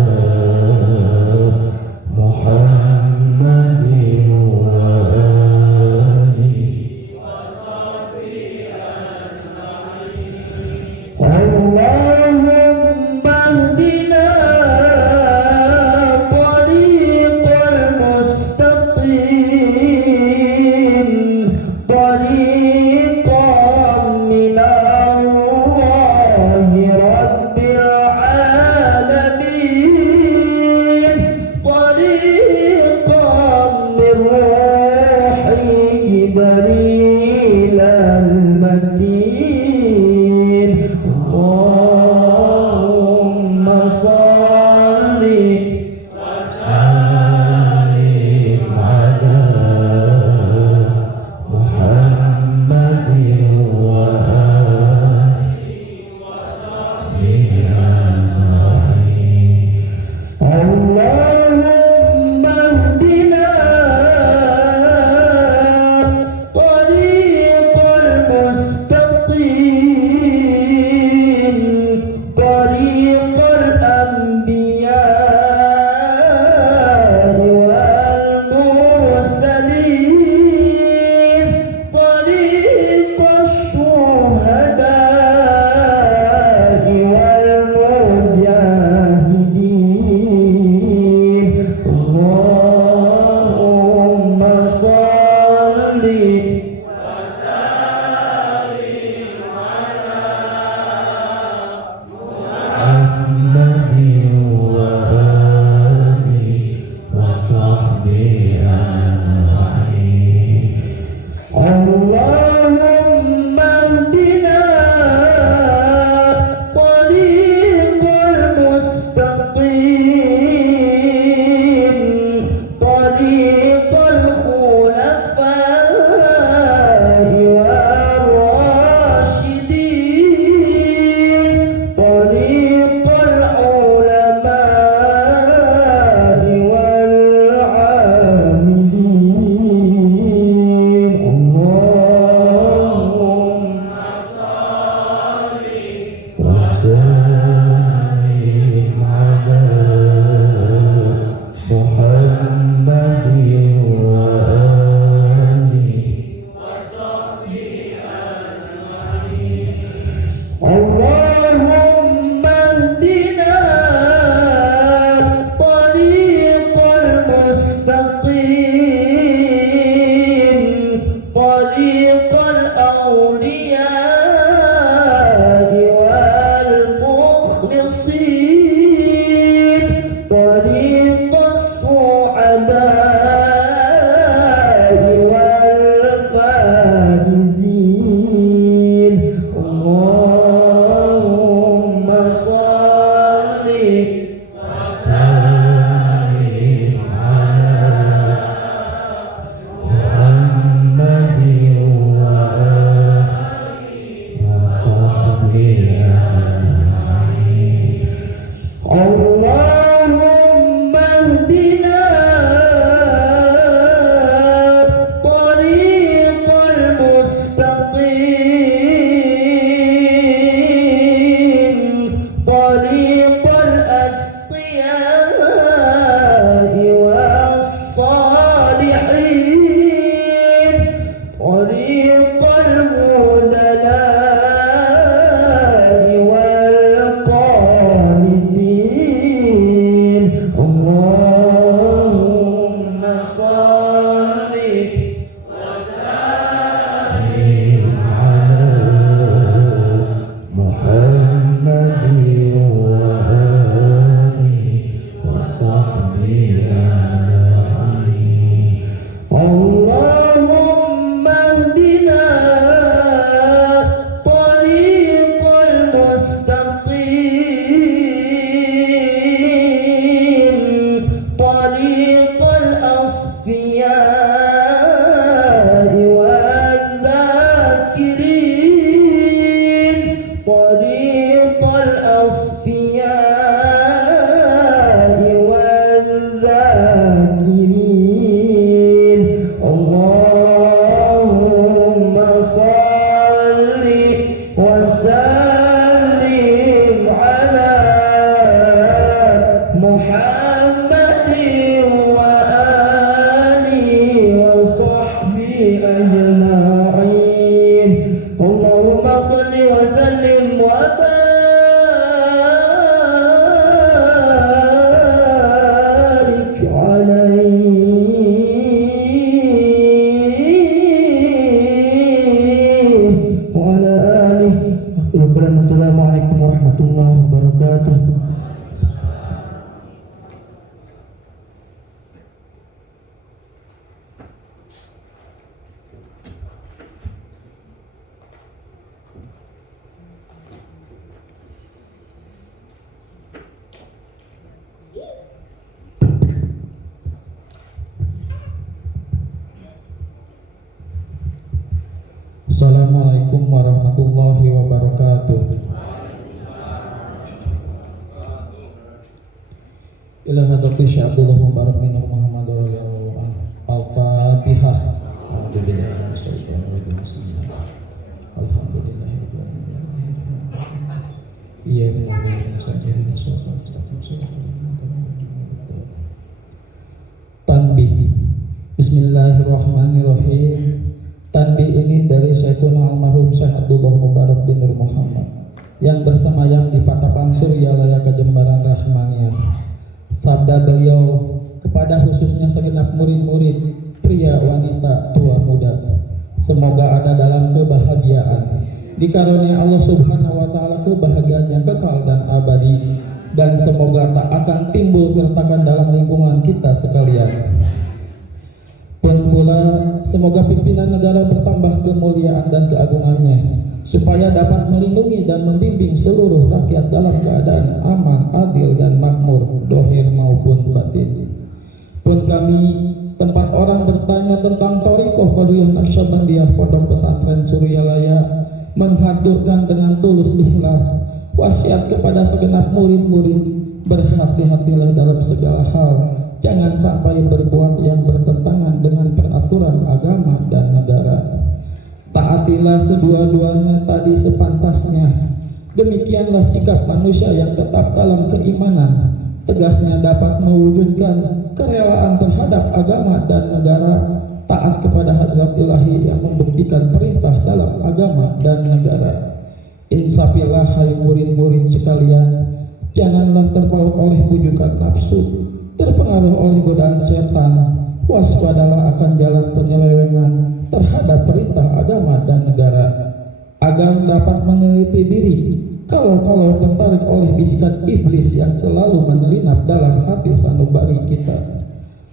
محمد وآله وصحبه أجمعين اللهم صل وسلم وبارك عليه وعلى آله. Assalamualaikum warahmatullahi wabarakatuh. Assalamualaikum warahmatullahi wabarakatuh. Ila hadrati Syekh Abdullah Mubarak bin Muhammad radhiyallahu anhu. Al-Fatihah. Alhamdulillah. Tanbih. Bismillahirrahmanirrahim. Tanbih ini dari Syekhuna almarhum Syekh Abdullah Mubarak bin Muhammad yang bersemayam di Patapan Suryalaya Kejembaran Rahmaniyah. Sabda beliau kepada khususnya segenap murid-murid, pria, wanita, tua, muda, semoga ada dalam kebahagiaan, dikarunia Allah Subhanahu wa Ta'ala kebahagiaan yang kekal dan abadi, dan semoga tak akan timbul keretakan dalam lingkungan kita sekalian. Pun pula semoga pimpinan negara bertambah kemuliaan dan keagungannya, supaya dapat melindungi dan membimbing seluruh rakyat dalam keadaan aman, adil dan makmur, dohir maupun batin. Pun kami, tempat orang bertanya tentang Thariqah Qadriyah Naqsyabandiyah Pondok Pesantren Suryalaya, menghaturkan dengan tulus ikhlas wasiat kepada segenap murid-murid, berhati-hatilah dalam segala hal, jangan sampai berbuat yang bertentangan dengan peraturan agama dan negara. Taatilah kedua-duanya tadi sepantasnya. Demikianlah sikap manusia yang tetap dalam keimanan, tegasnya dapat mewujudkan kerelaan terhadap agama dan negara, taat kepada hadrat ilahi yang membuktikan perintah dalam agama dan negara. Insafilah hai murid-murid sekalian, janganlah terpaut oleh bujukan nafsu, terpengaruh oleh godaan setan, waspadalah akan jalan penyelewengan terhadap perintah agama dan negara, agar dapat meneliti diri kalau tertarik oleh bisikan iblis yang selalu menyelinap dalam hati sanubari kita.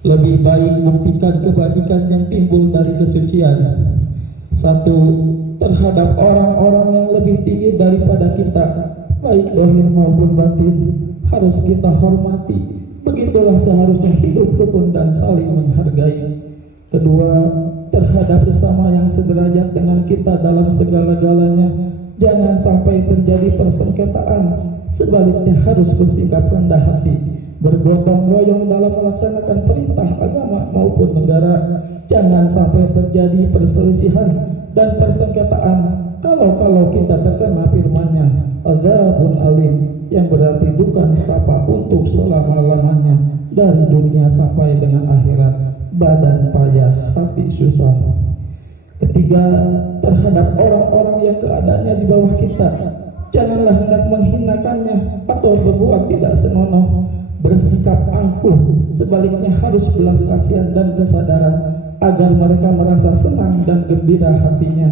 Lebih baik buktikan kebajikan yang timbul dari kesucian. Satu, terhadap orang-orang yang lebih tinggi daripada kita, baik dohir maupun batin, harus kita hormati. Begitulah seharusnya hidup rukun dan saling menghargai. Kedua, terhadap sesama yang sederajat dengan kita dalam segala-galanya, jangan sampai terjadi persengketaan. Sebaliknya harus bersikap rendah hati, bergotong royong dalam melaksanakan perintah agama maupun negara. Jangan sampai terjadi perselisihan dan persengketaan kalau kita terkena firman-Nya, adzabun alim, yang berarti duka nistapa untuk selama-lamanya, dari dunia sampai dengan akhirat, badan payah, hati susah. Ketiga, terhadap orang-orang yang keadaannya di bawah kita, janganlah hendak menghinakannya atau berbuat tidak senonoh, bersikap angkuh. Sebaliknya harus belas kasihan dan kesadaran, agar mereka merasa senang dan gembira hatinya.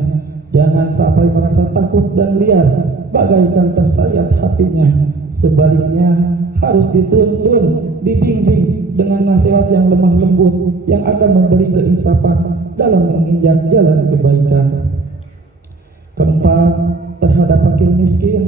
Jangan sampai merasa takut dan liar, bagaikan tersayat hatinya. Sebaliknya harus dituntun, dibimbing dengan nasihat yang lemah lembut, yang akan memberi keinsapan dalam menginjak jalan kebaikan. Keempat, terhadap fakir miskin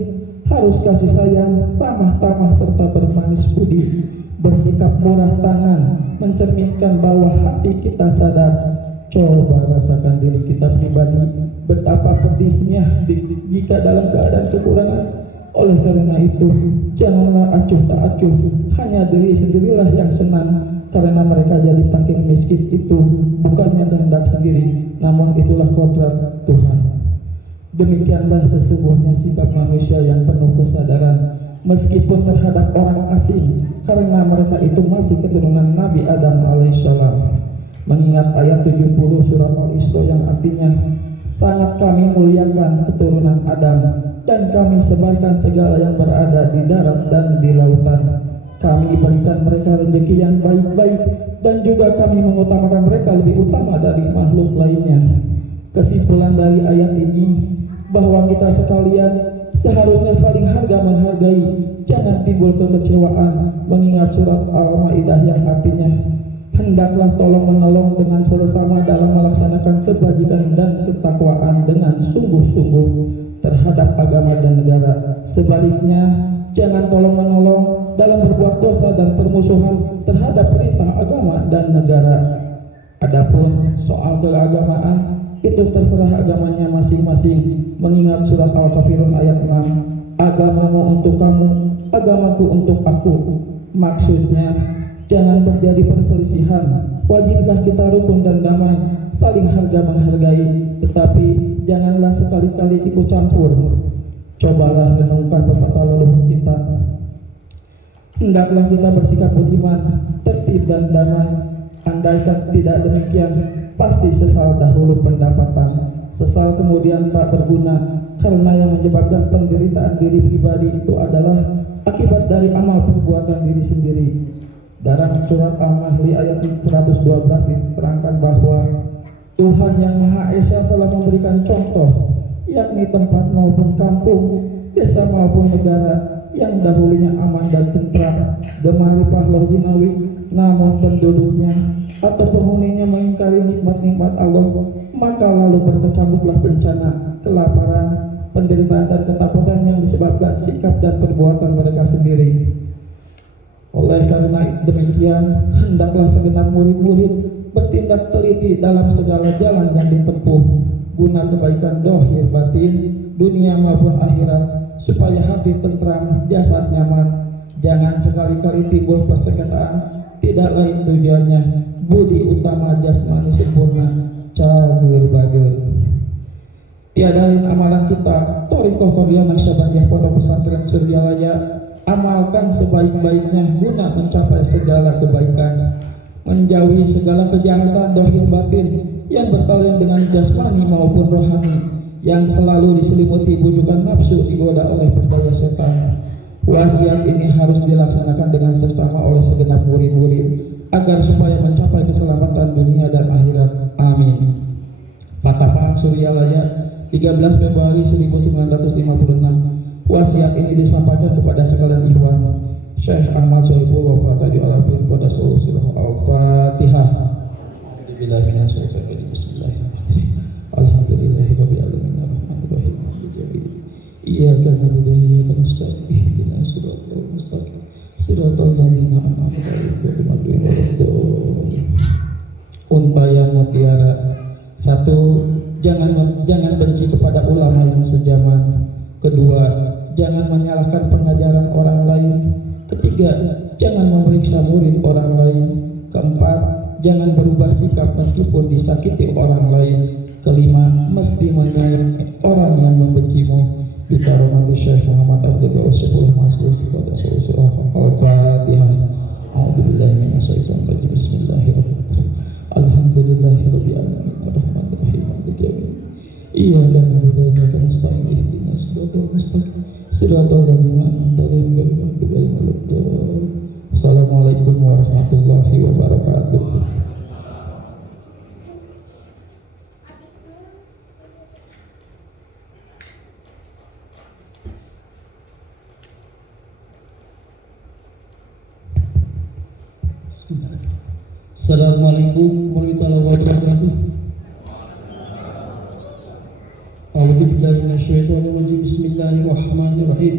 harus kasih sayang, ramah-tamah serta bermanis budi, bersikap murah tangan, mencerminkan bahwa hati kita sadar. Coba rasakan diri kita pribadi, betapa pedihnya jika dalam keadaan kekurangan. Oleh karena itu, janganlah acuh tak acuh, hanya diri sendirilah yang senang, karena mereka jadi fakir miskin itu bukannya kehendak sendiri, namun itulah kodrat Tuhan. Demikianlah sesungguhnya sikap manusia yang penuh kesadaran, meskipun terhadap orang asing, karena mereka itu masih keturunan Nabi Adam alaihissalam. Mengingat ayat 70 surah Al-Isra yang artinya, sangat kami muliakan keturunan Adam, dan kami sebarkan segala yang berada di darat dan di lautan. Kami berikan mereka rezeki yang baik-baik, dan juga kami mengutamakan mereka lebih utama dari makhluk lainnya. Kesimpulan dari ayat ini, bahwa kita sekalian seharusnya saling harga menghargai, jangan timbul kekecewaan. Mengingat surat Al-Maidah yang artinya, hendaklah tolong menolong dengan sesama dalam melaksanakan kebajikan dan ketakwaan dengan sungguh-sungguh terhadap agama dan negara. Sebaliknya, jangan tolong menolong dalam berbuat dosa dan permusuhan terhadap perintah agama dan negara. Adapun soal keagamaan, itu terserah agamanya masing-masing. Mengingat surat Al-Kafirun ayat 6, agamamu untuk kamu, agamaku untuk aku. Maksudnya, jangan terjadi perselisihan. Wajiblah kita rukun dan damai, saling harga menghargai, tetapi janganlah sekali-kali ikut campur. Cobalah renungkan pepatah leluhur kita. Hendaklah kita bersikap budiman, tertib dan damai. Andaikan tidak demikian, pasti sesal dahulu pendapatan, sesal kemudian tak berguna, karena yang menyebabkan penderitaan diri pribadi itu adalah akibat dari amal perbuatan diri sendiri. Dalam surat Al-Mahli ayat 112 diterangkan bahwa Tuhan yang Maha Esa telah memberikan contoh, yakni tempat maupun kampung, desa maupun negara yang dahulunya aman dan tentram, gemaripah jinawi, namun penduduknya atau penghuninya mengingkari nikmat-nikmat Allah, maka lalu berkecamuklah bencana, kelaparan, penderitaan dan ketakutan yang disebabkan sikap dan perbuatan mereka sendiri. Oleh karena demikian, hendaklah segenap murid-murid bertindak teliti dalam segala jalan yang ditempuh, guna kebaikan dohir batin, dunia maupun akhirat, supaya hati tentram, jasad nyaman. Jangan sekali-kali timbul persengketaan, tidak lain tujuannya budi utama jasmani sempurna, cager bager. Tiada lain amalan kita, Thariqah Qaryah Naqsyabandiyah Pondok Pesantren Suryalaya, amalkan sebaik-baiknya guna mencapai segala kebaikan, menjauhi segala kejahatan dohir batin yang bertalian dengan jasmani maupun rohani, yang selalu diselimuti bujukan nafsu digoda oleh berdaya setan. Wasiat ini harus dilaksanakan dengan seksama oleh segenap murid-murid agar supaya mencapai keselamatan dunia dan akhirat. Amin. Patapaan Suryalaya 13 Februari 1956. Wasiat ini disampaikan kepada sekalian ikhwan. Syekh Ahmad Sohibullah Fataju Al-Afin pada surah Al-Fatihah. Bismillahirrahmanirrahim. Alhamdulillahirabbil alamin. Arrahmanirrahim. Iyyaka na'budu wa iyyaka nasta'in. Ihdinas siratal mustaqim. Siratal ladzina an'amta 'alaihim ghairil maghdubi 'alaihim waladdallin. Untayan mutiara. 1. Jangan benci kepada ulama yang sejaman. 2. Jangan menyalahkan pengajaran orang lain. 3. Jangan memeriksa murid orang lain. 4. Jangan berubah sikap meskipun disakiti orang lain. 5. Mesti menyayangi orang yang membencimu. Bikaromati Syekh Muhammad Abdul Ghawasipul Masruf pada surah Al-Fatihah. A'udzubillahi minasyaitonir rajim. Bismillahirrahmanirrahim. Alhamdulillahirabbil alamin. Arrahmanirrahim. Maliki yaumiddin. Iyyaka na'budu wa iyyaka nasta'in. Ihdinas siratal mustaqim. Siratal ladzina an'amta 'alaihim ghairil maghdubi 'alaihim waladdallin. Assalamualaikum warahmatullahi wabarakatuh. Assalamualaikum warahmatullahi wabarakatuh. A'udzu billahi minasyaitonir rajim. Bismillahirrahmanirrahim.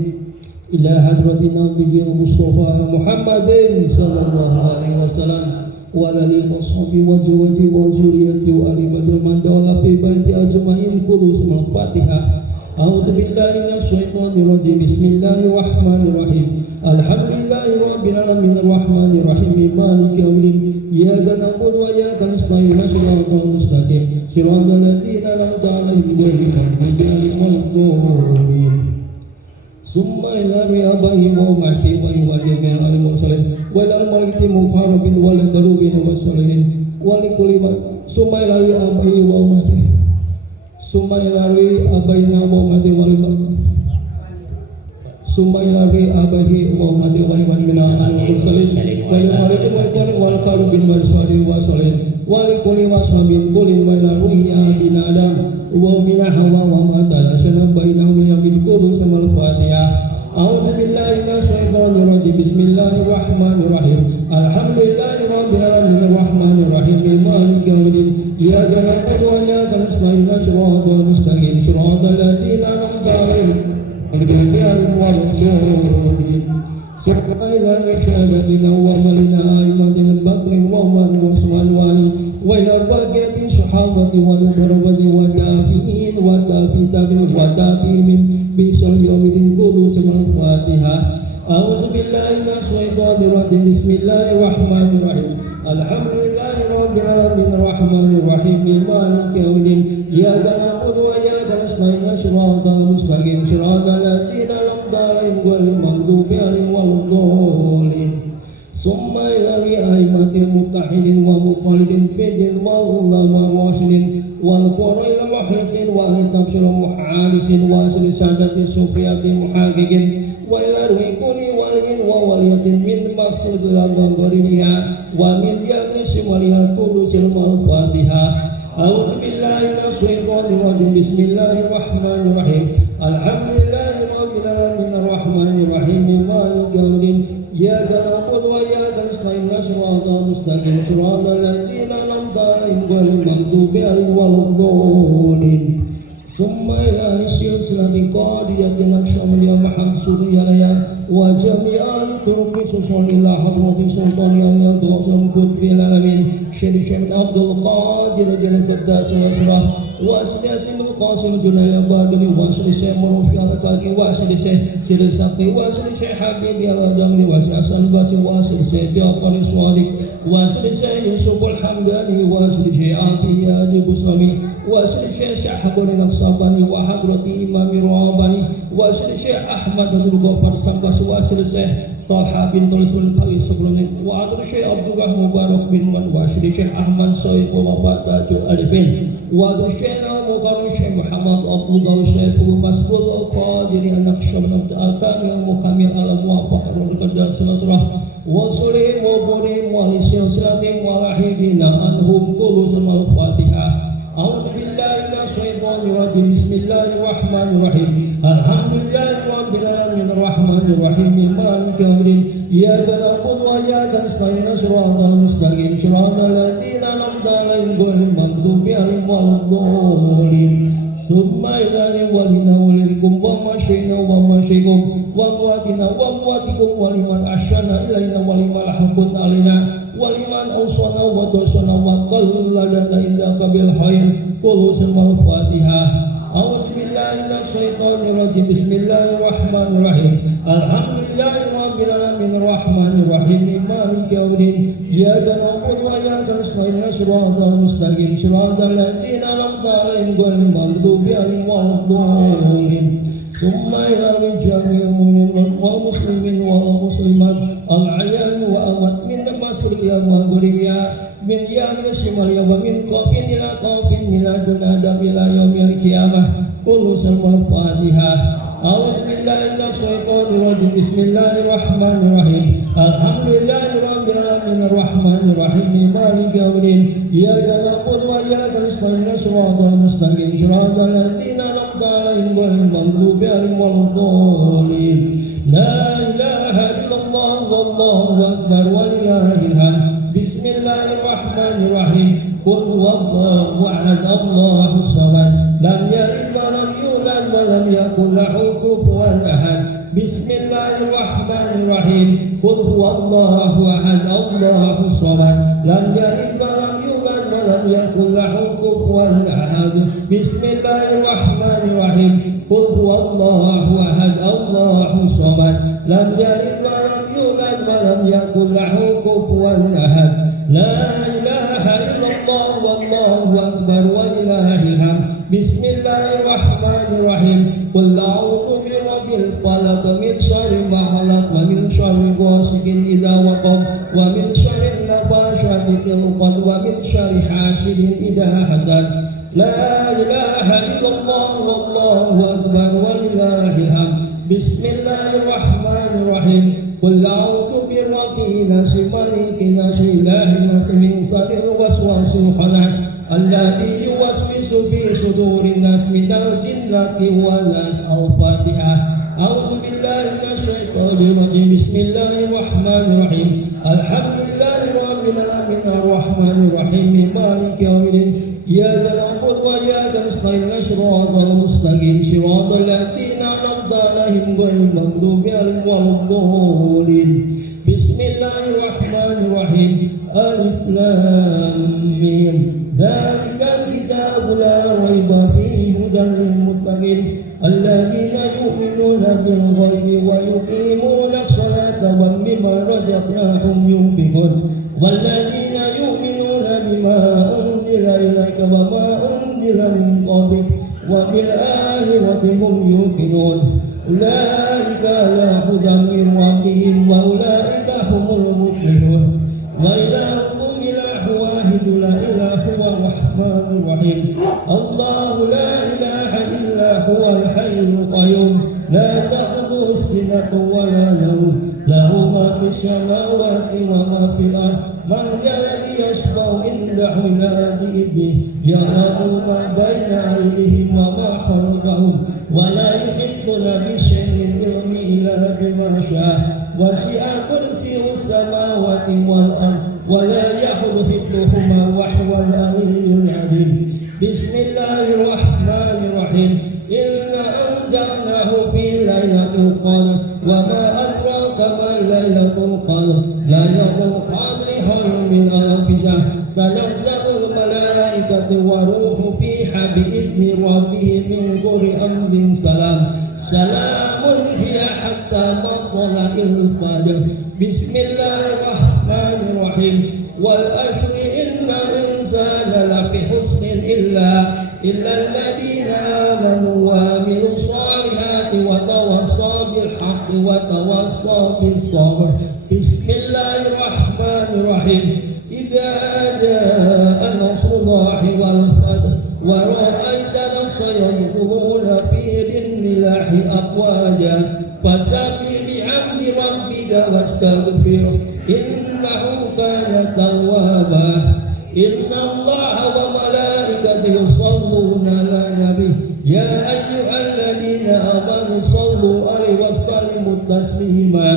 Ila hadratin nabiyina Mustafa Muhammadin sallallahu alaihi wasallam wa alihi washabihi wa zawji wa zurriyyati wa ali badr man dawala fi baiti ajmain kullu ismul Fatihah. A'udzu billahi minasyaitonir rajim. Bismillahirrahmanirrahim. Alhamdulillahi rabbil alamin arrahmanir rahim maliki yaumiddin. Iyyaka na'budu wa iyyaka nasta'in ihdinas mustaqim siratal ladzina an'amta 'alaihim ghairil maghdubi 'alaihim waladdallin. Summa إلى آبائهم وأمهاتهم وجميع المرسلين وإلى الملائكة المقربين والكروبين والصالحين ولكل ثم إلى آبائهم وأمهاتهم ثم إلى آبائنا وأمهاتهم والملائكة ثم إلى آبائهم وأمهاتهم والملائكة المرسلين والملائكة والكروبين والصالحين ولكل وصحب كل وإلى رؤيا بن آدم ومن حواء وما تلاشنا بينهم يمين كل سما الفاتحة أعوذ بالله من الشيطان الرجيم بسم الله الرحمن الرحيم الحمد لله رب العالمين الرحمن الرحيم مالك يوم الدين إياك نعبد وإياك نستعين صراط المستقيم صراط الذين أنعمت عليهم غير المغضوب عليهم إلى شهادتنا وعملنا أئمة البكر وعمر وعثمان وعلي وإلى بقية الصحابة والقربة والتابعين والتابعين بإحسان يوم الدين كل سمع الفاتحة أعوذ بالله من الشيطان الرجيم بسم الله الرحمن الرحيم الحمد لله رب العالمين الرحمن الرحيم مالك يوم الدين إياك نعبد وإياك نستعين صراط المستقيم صراط الذين أنعمت عليهم غير المغضوب عليهم ولا الضالين ثم إلى أئمة المتحدين ومخالدين في دين والعلماء الراشدين والقراء المحدثين والتبشير المحادثين وأصل السادة الصوفية المحققين وإلى روح كل ولي وولية من مصر إلى مغربها ومن يمن شمالها كل سلم الفاتحة أعوذ بالله من الشيطان الرجيم بسم الله الرحمن الرحيم الحمد لله رب العالمين الرحمن الرحيم مالك يوم الدين إياك نعبد وإياك نستعين صراط المستقيم صراط الذين أنعمت عليهم غير المغضوب عليهم ولا الضالين ثم إلى السلسلة قاضية نقشبندية محمد يا وجميع الطرق سوسون إلى حضرة سلطان يا توصل قطب العالمين شيخ عبد القادر جل قداس واسرة واسد القاسم جنايا بادري واسد الشيخ مرفي على كاكي واسد الشيخ سيد سقي واسد الشيخ حبيبي على جمري واسد حسن باسي واسد الشيخ جعفر الصادق واسد الشيخ يوسف الحمداني واسد الشيخ عبي ياجب السلامي واسد الشيخ شحبر نقصاباني وحضرة إمام الراباني واسد الشيخ أحمد بن غفار سangkas واسد الشيخ طلحة بن طلس بن خليل sebelumnya وعبد الشيخ عبد الله مبارك بن واسد الشيخ أحمد صيف ووفاة تاج الألفين وعبد الشيخ مقرن الشيخ محمد عبد الله الشيخ مسؤول القادر النقشبند الكامل المكمل على موافقة القدر سنصره وصلهم وبرهم ولسلسلتهم ولاحقين عنهم كل سمع الفاتحة أعوذ بالله من الشيطان الرجيم بسم الله الرحمن الرحيم الحمد لله رب العالمين الرحمن الرحيم مالك يوم الدين إياك نعبد وإياك نستعين صراط المستقيم صراط الذين أنعمت عليهم غير المغضوب عليهم ولا الضالين ثم إلى ولنا ولكم ومشينا ومشيكم وأمواتنا وأمواتكم ولمن أحسن إلينا ولمن حق علينا ولمن أوصانا وتوصانا وقلدنا إنك بالخير كل سمع الفاتحة أعوذ بالله من الشيطان الرجيم بسم الله الرحمن الرحيم الحمد لله رب العالمين الرحمن الرحيم مالك يوم الدين إياك نعبد وإياك نستعين صراط المستقيم صراط الذين أنعمت عليهم غير المغضوب عليهم ولا الضالين ثم إلى جميع المؤمنين والمسلمين والمسلمات العيان وأموات من مصريا وغربيا من يمن شماليا ومن قاف إلى قاف من لدن آدم إلى يوم القيامة كل سلم الفاتحة أعوذ بالله من الشيطان الرجيم بسم الله الرحمن الرحيم الحمد لله رب العالمين الرحمن الرحيم مالك يوم الدين إياك نعبد وإياك نستعين صراط المستقيم صراط الذين أنعمت عليهم غير المغضوب عليهم ولا الضالين لا إله إلا الله والله أكبر ولله الحمد بسم الله الرحمن الرحيم قل هو الله أحد الله الصمد لم يلد ولم يولد ولم يكن له كفوا أحد بسم الله الرحمن الرحيم قل هو الله أحد الله الصمد لم يلد ولم يولد ولم يكن له كفوا أحد بسم الله الرحمن الرحيم قل هو الله أحد الله الصمد لم يلد ولم يولد ولم يكن له كفوا أحد لا إله إلا الله والله أكبر ولله الحمد بسم الله الرحمن الرحيم قل أعوذ برب الفلق من شر النفاثات في العقد ومن شر حاسد إذا حسد. لا إله إلا الله والله أكبر ولله الحمد. بسم الله الرحمن الرحيم. قل أعوذ برب الناس ملك الناس إله الناس من شر الوسواس الخناس الذي يوسوس في صدور الناس من الجنة والناس. الفاتحة. أعوذ بالله من الشيطان الرجيم. بسم الله الرحمن الرحيم. الحمد لله رب العالمين الرحمن الرحيم مالك يوم الدين. إياك نعبد وإياك نستعين صراط المستقيم صراط الذين أنعمت عليهم غير المغضوب عليهم ولا الضالين. بسم الله الرحمن الرحيم. ألف لام ميم. ذلك الكتاب لا ريب فيه هدى للمتقين الذين يؤمنون بالغيب ويقيمون الصلاة ومما رزقناهم ينفقون والذين يؤمنون بما أنزل إليك وما أنزل من قبلك وبالآخرة هم يوقنون أولئك على هدى من ربهم وأولئك هم المفلحون. وإلهكم إله واحد لا إله هو الرحمن الرحيم. الله لا إله إلا هو الحي القيوم لا تأخذه سنة ولا نوم له ما في السماوات وما في الأرض. من ذا الذي يشفع عنده إلا بإذنه يعلم ما بين أيديهم وما خلفهم ولا يحيطون بشيء من علمه إلا بما شاء. وسع كرسيه السماوات والأرض ولا يحول حفظهما وهو العلي العظيم. بسم الله الرحمن الرحيم. إنا أنزلناه في ليلة القدر وما أدراك ما ليلة القدر. ليلة القدر خير من ألف شهر. تنزل الملائكة والروح فيها بإذن ربهم من كل أمر سلام. سلام هي حتى مطلع الفجر. بسم الله الرحمن الرحيم. والعشر إن الإنسان لفي حسن إلا الذين آمنوا وعملوا الصالحات وتواصوا بالحق وتواصوا بالصبر. بسم الله الرحمن الرحيم. إذا جاء نصر الله والفتح ورأيت الناس يدخلون في دين الله أفواجا فسبح بحمد ربك واستغفره إنه كان توابا. إن الله وملائكته يصلون على النبي يا أيها الذين آمنوا صلوا عليه وسلموا تسليما.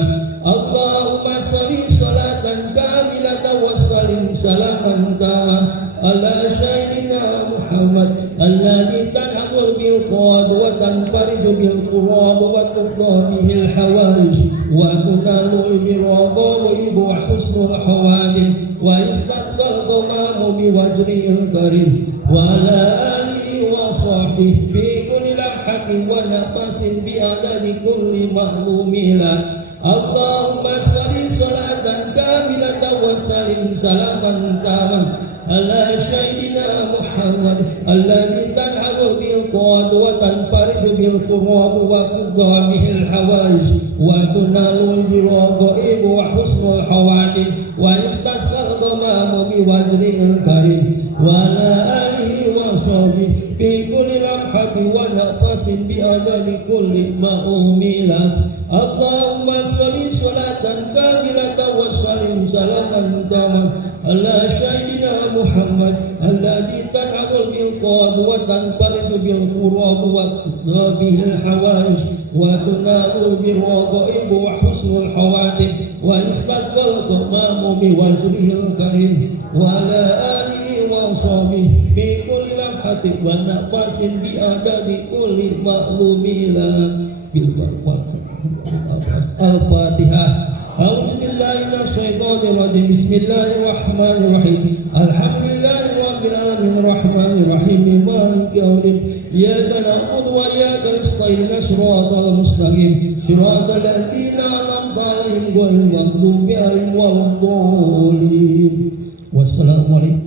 اللهم صل صلاة كاملة وسلم سلاما تاما على سيدنا محمد الذي تنحل بالقاد وتنفرج بالقراب وتقضى به الحوائج وتنال بالرغائب وحسن الحوادث ويستسقى الغمام بوجهه الكريم وعلى آله وصحبه في كل لمحة ونفس بعدد كل معلوم له. اللهم صل صلاة كاملة وسلم سلاما تاما على سيدنا محمد الذي تنحل بالقاد وتنفرج بالقراب وتقضى به الحوائج وتنال بالرغائب وحسن الحوادث ويستسقى الغمام بوجهه الكريم وعلى آله وصحبه في كل لمحة ونفس بعدد كل معلوم له. اللهم صل صلاة كاملة وسلم سلاما تاما على سيدنا محمد الذي تنحل بالقاد وتنفرج بالقراب وتقضى به الحوائج وتنال بالرغائب وحسن الحوادث ويستسقى الغمام بوجهه الكريم وعلى آله وصحبه في كل لمحة ونفس بعدد كل معلوم له. الفاتحة. أعوذ بالله من الشيطان الرجيم. بسم الله الرحمن الرحيم. الحمد لله رب العالمين الرحمن الرحيم مالك يوم الدين. إياك نعبد وإياك نستعين صراط المستقيم صراط الذين أنعمت عليهم غير المغضوب عليهم ولا الضالين. والسلام عليكم.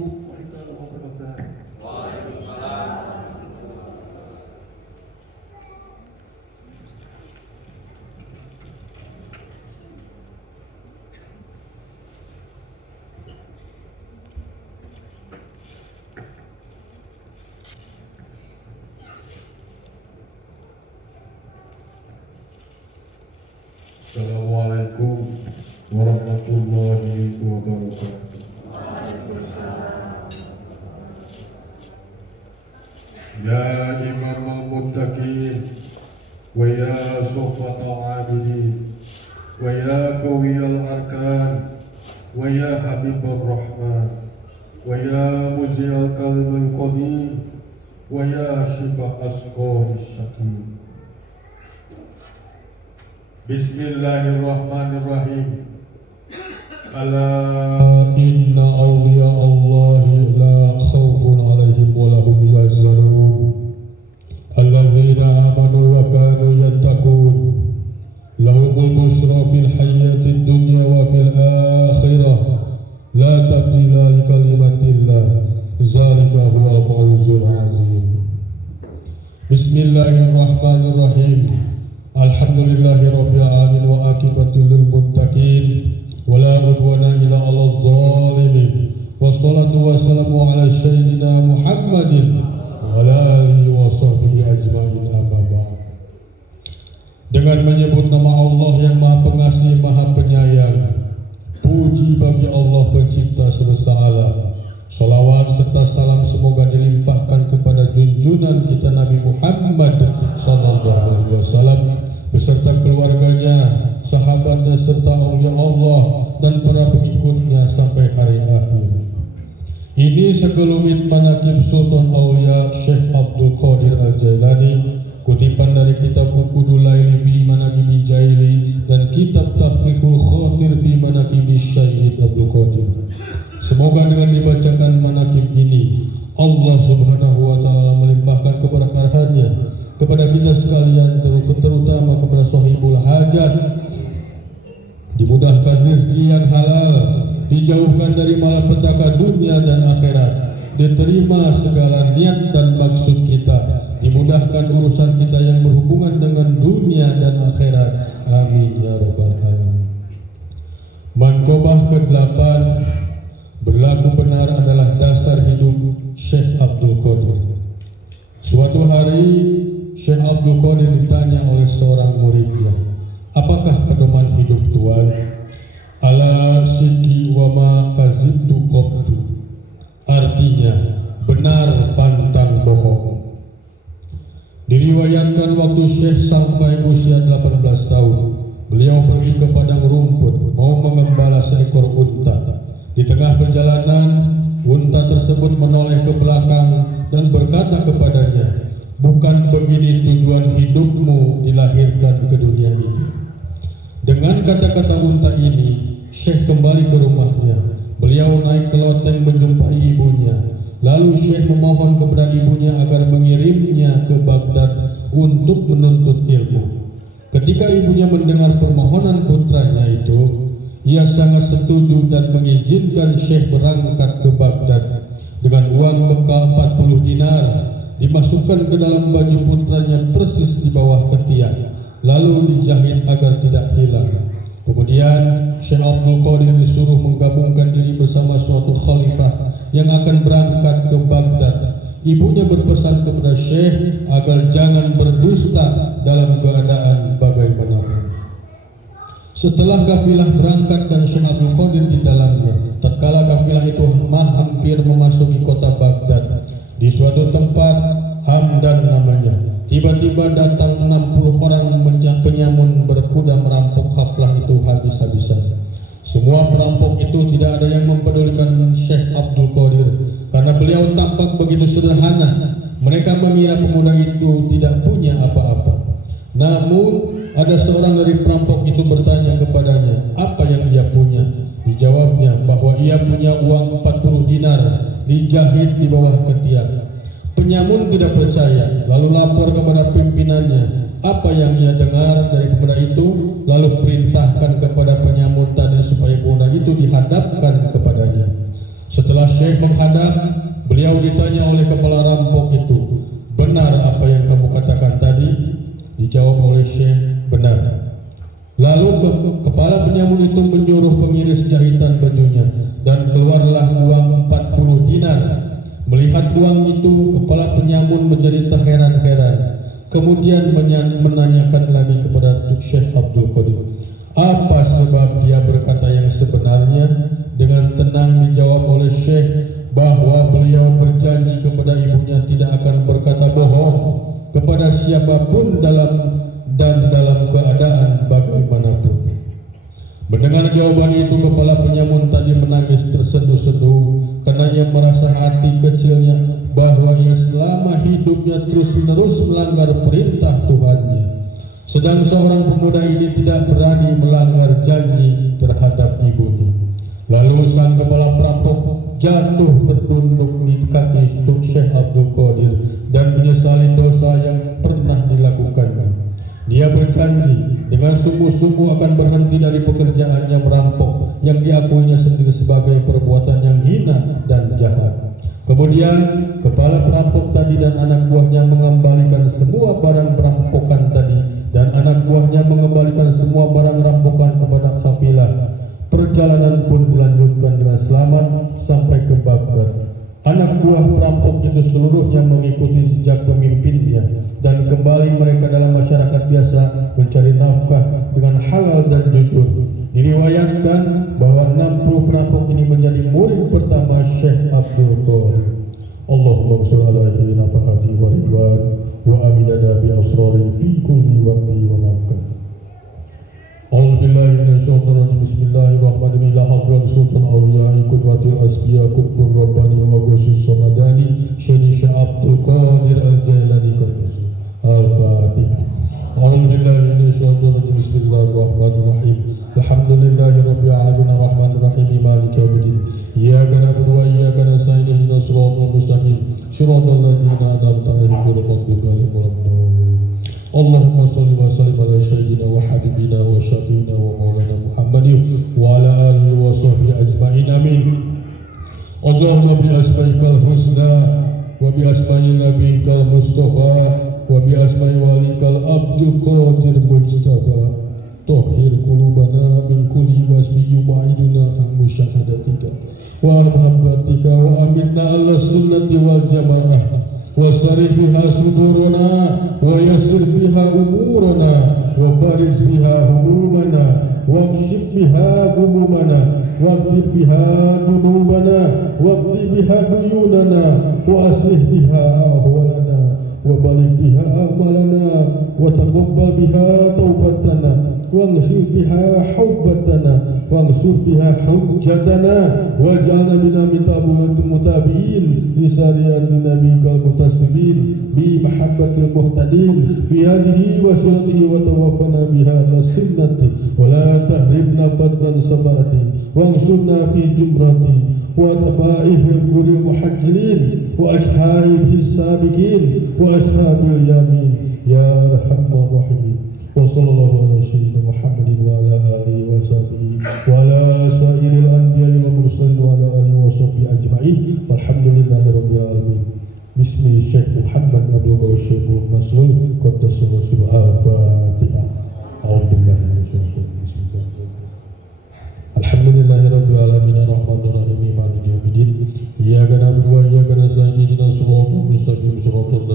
Assalamualaikum warahmatullahi wabarakatuh. Ya Imam al-Muttaqin wa ya Sufat al-Abidin wa ya Qawi al-Arkan wa ya Habib al-Rahman wa ya Muzi al-Kalim al-Qadim wa ya Shifa asqam al-Shakim. Bismillahirrahmanirrahim. Ala inna awliya Allahi la khawfun alaihim wa lahum yahzanun. Alladzina amanu wa kanu yattaqun. Lahumul bushra fil hayatid dunya wa fil akhirah. La tabdila li kalimatillah. Zalika huwal fawzul azim. Bismillahirrahmanirrahim. Alhamdulillahi rabbil alamin wa akibatu lil muttaqin wa la udwana illa 'alal zalimin. Wassalatu wassalamu ala sayyidina Muhammadin wa ala alihi wa sahbihi ajmain, amma ba'd. Dengan menyebut nama Allah yang Maha Pengasih, Maha Penyayang, puji bagi Allah Pencipta semesta alam. Salawat serta salam semoga dilimpahkan kepada junjungan kita Nabi Muhammad sallallahu alaihi wasallam beserta keluarganya, sahabatnya serta aulia Allah dan para pengikutnya sampai hari akhir. Ini sekelumit manaqib Sultan Aulia Syekh Abdul Qadir Al-Jailani, kutipan dari kitab Uqudul Laili bi Manaqibi Jaili dan kitab Tafriqul Khatir bi Manaqibi Syekh Abdul Qadir. Semoga dengan dibacakan manaqib ini Allah Subhanahu wa taala melimpahkan keberkahannya kepada kita sekalian, terutama kepada sahibul hajat, dimudahkan rezeki yang halal, dijauhkan dari malapetaka dunia dan akhirat, diterima segala niat dan maksud kita, dimudahkan urusan kita yang berhubungan dengan dunia dan akhirat. Amin ya rabbal alamin. Manqobah ke-8, berlaku benar adalah dasar hidup Syekh Abdul Qadir. Suatu hari Syekh Abdul Qadir ditanya oleh seorang muridnya, apakah pedoman hidup Tuhan? Ala sidqi wa ma kazibtu qattu. Artinya, benar pantang bohong. Diriwayatkan waktu Syekh sampai usia 18 tahun, beliau pergi ke padang rumput mau mengembala seekor unta. Di tengah perjalanan, unta tersebut menoleh ke belakang dan berkata kepadanya, bukan begini tujuan hidupmu dilahirkan ke dunia ini. Dengan kata-kata unta ini, Syekh kembali ke rumahnya. Beliau naik ke loteng menjumpai ibunya. Lalu Syekh memohon kepada ibunya agar mengirimnya ke Baghdad untuk menuntut ilmu. Ketika ibunya mendengar permohonan putranya itu, ia sangat setuju dan mengizinkan Syekh berangkat ke Baghdad. Dengan uang bekal 40 dinar, dimasukkan ke dalam baju putranya persis di bawah ketiak, lalu dijahit agar tidak hilang. Kemudian Syekh Abdul Qadir disuruh menggabungkan diri bersama suatu khalifah yang akan berangkat ke Baghdad. Ibunya berpesan kepada Syekh agar jangan berdusta dalam keadaan bagaimanapun. Setelah kafilah berangkat dan Syekh Abdul Qadir di dalamnya, tatkala kafilah itu hampir memasuki kota Baghdad, di suatu tempat Hamdan namanya, tiba-tiba datang 60 orang penyamun berkuda merampok haflah itu habis-habisan. Semua perampok itu tidak ada yang mempedulikan Syekh Abdul Qadir karena beliau tampak begitu sederhana. Mereka mengira pemuda itu tidak punya apa-apa. Namun ada seorang dari perampok itu bertanya kepadanya, apa yang dia punya? Dijawabnya bahwa ia punya uang 40 dinar dijahit di bawah ketiak. Penyamun tidak percaya, lalu lapor kepada pimpinannya apa yang ia dengar dari pemuda itu, lalu perintahkan kepada penyamun tadi supaya pemuda itu dihadapkan kepadanya. Setelah Syekh menghadap, beliau ditanya oleh kepala rampok itu, benar apa yang kamu katakan tadi? Dijawab oleh Syekh, benar. Lalu kepala penyamun itu menyuruh pengiris jahitan bajunya dan keluarlah uang 40 dinar. Melihat uang itu, kepala penyamun menjadi terheran-heran. Kemudian menanyakan lagi kepada Syekh Abdul Qadir, apa sebab dia berkata yang sebenarnya? Dengan tenang dijawab oleh Syekh bahwa beliau berjanji kepada ibunya tidak akan berkata bohong kepada siapapun dalam keadaan bagaimanapun. Mendengar jawaban itu, kepala penyamun tadi menangis terseduh-seduh karena ia merasa hati kecilnya bahwa ia selama hidupnya terus-menerus melanggar perintah Tuhannya. Sedang seorang pemuda ini tidak berani melanggar janji terhadap ibunya. Lalu sang kepala perampok jatuh tertunduk di kaki Syekh Abdul Qadir dan menyesali dosa yang pernah dilakukannya. Dia berjanji dengan sungguh-sungguh akan berhenti dari pekerjaannya merampok yang diakuinya sendiri sebagai perbuatan yang hina dan jahat. Kemudian kepala perampok tadi dan anak buahnya mengembalikan semua barang perampokan tadi, dan anak buahnya mengembalikan semua barang rampokan kepada kafilah. Perjalanan pun dilanjutkan dengan selamat sampai ke Baghdad. Anak buah perampok itu seluruhnya mengikuti jejak pemimpinnya, dan kembali mereka dalam masyarakat biasa mencari nafkah dengan halal dan jujur. Diriwayatkan bahwa 60 perampok ini menjadi murid pertama Syekh Abdul Qadir. Allahumma sholli ala sayyidina Muhammad wa ridwan wa amilana bi asrari fi kulli waqti wa makan. A'udzu billahi minasyaitonir rajim. Bismillahirrahmanirrahim. La hawla sultan awliya'i qudwatil asfiya qutbur rabbani wa ghusus samadani Syekh Abdul Qadir Al-Jailani Qudus. Al-Fatihah. A'udzu billahi minasyaitonir rajim. Bismillahirrahmanirrahim. Alhamdulillahi rabbil alamin arrahmanir rahim maliki yaumiddin. Iyyaka na'budu wa iyyaka nasta'in ihdinas siratal mustaqim siratal ladzina an'amta 'alaihim ghairil maghdubi 'alaihim waladdallin. Allahumma shalli wa sallim ala sayyidina wa habibina wa syafiina wa maulana Muhammadin wa ala alihi wa sahbihi ajma'in. Amin. Allahumma bi asma'ikal husna wa bi asma'i nabiyyikal mustafa wa bi asma'i walikal abdul qadir mustafa tahhir qulubana min kulli wasfi yu'iduna an musyahadatika wa mahabbatika wa aminna ala sunnati wal jamaah wasarih biha sudurana wa yassir biha umurana wa fariz biha humumana wa kshif biha gumumana wa qdir biha dunubana wa qdi biha duyunana wa aslih biha ahwalana wa balik biha amalana wa taqabbal biha taubatana wa nghsil biha hubbatana wa nghsul biha hujjatana wa ja'alna min tabu'atil mutabi'in li sariyati nabiyikal mutaslimin bi mahabbatil muhtadin bi hadihi wa sunnatihi wa tawaffana biha ala sunnati wa la tahribna badan sabati wa nghsulna fi jumrati wa tabaihil guril muhajjirin wa ashabil sabiqin wa ashabil yamin ya arhamar rahimin. Wa sallallahu ala sayyidina Muhammadin wa ala alihi wa sahbihi wa ala sairil anbiya'i wal mursalin wa ala alihi wa sahbihi ajma'in. Walhamdulillahi rabbil alamin. Bismi Syekh Muhammad Abdul Qadir Maslul Qaddasallahu sirruhu. Al-Fatihah. A'udzubillahi minasyaitonir rajim. Alhamdulillahi rabbil alamin arrahmanir rahim maliki yaumiddin. Iyyaka na'budu wa iyyaka nasta'in ihdinas siratal mustaqim siratal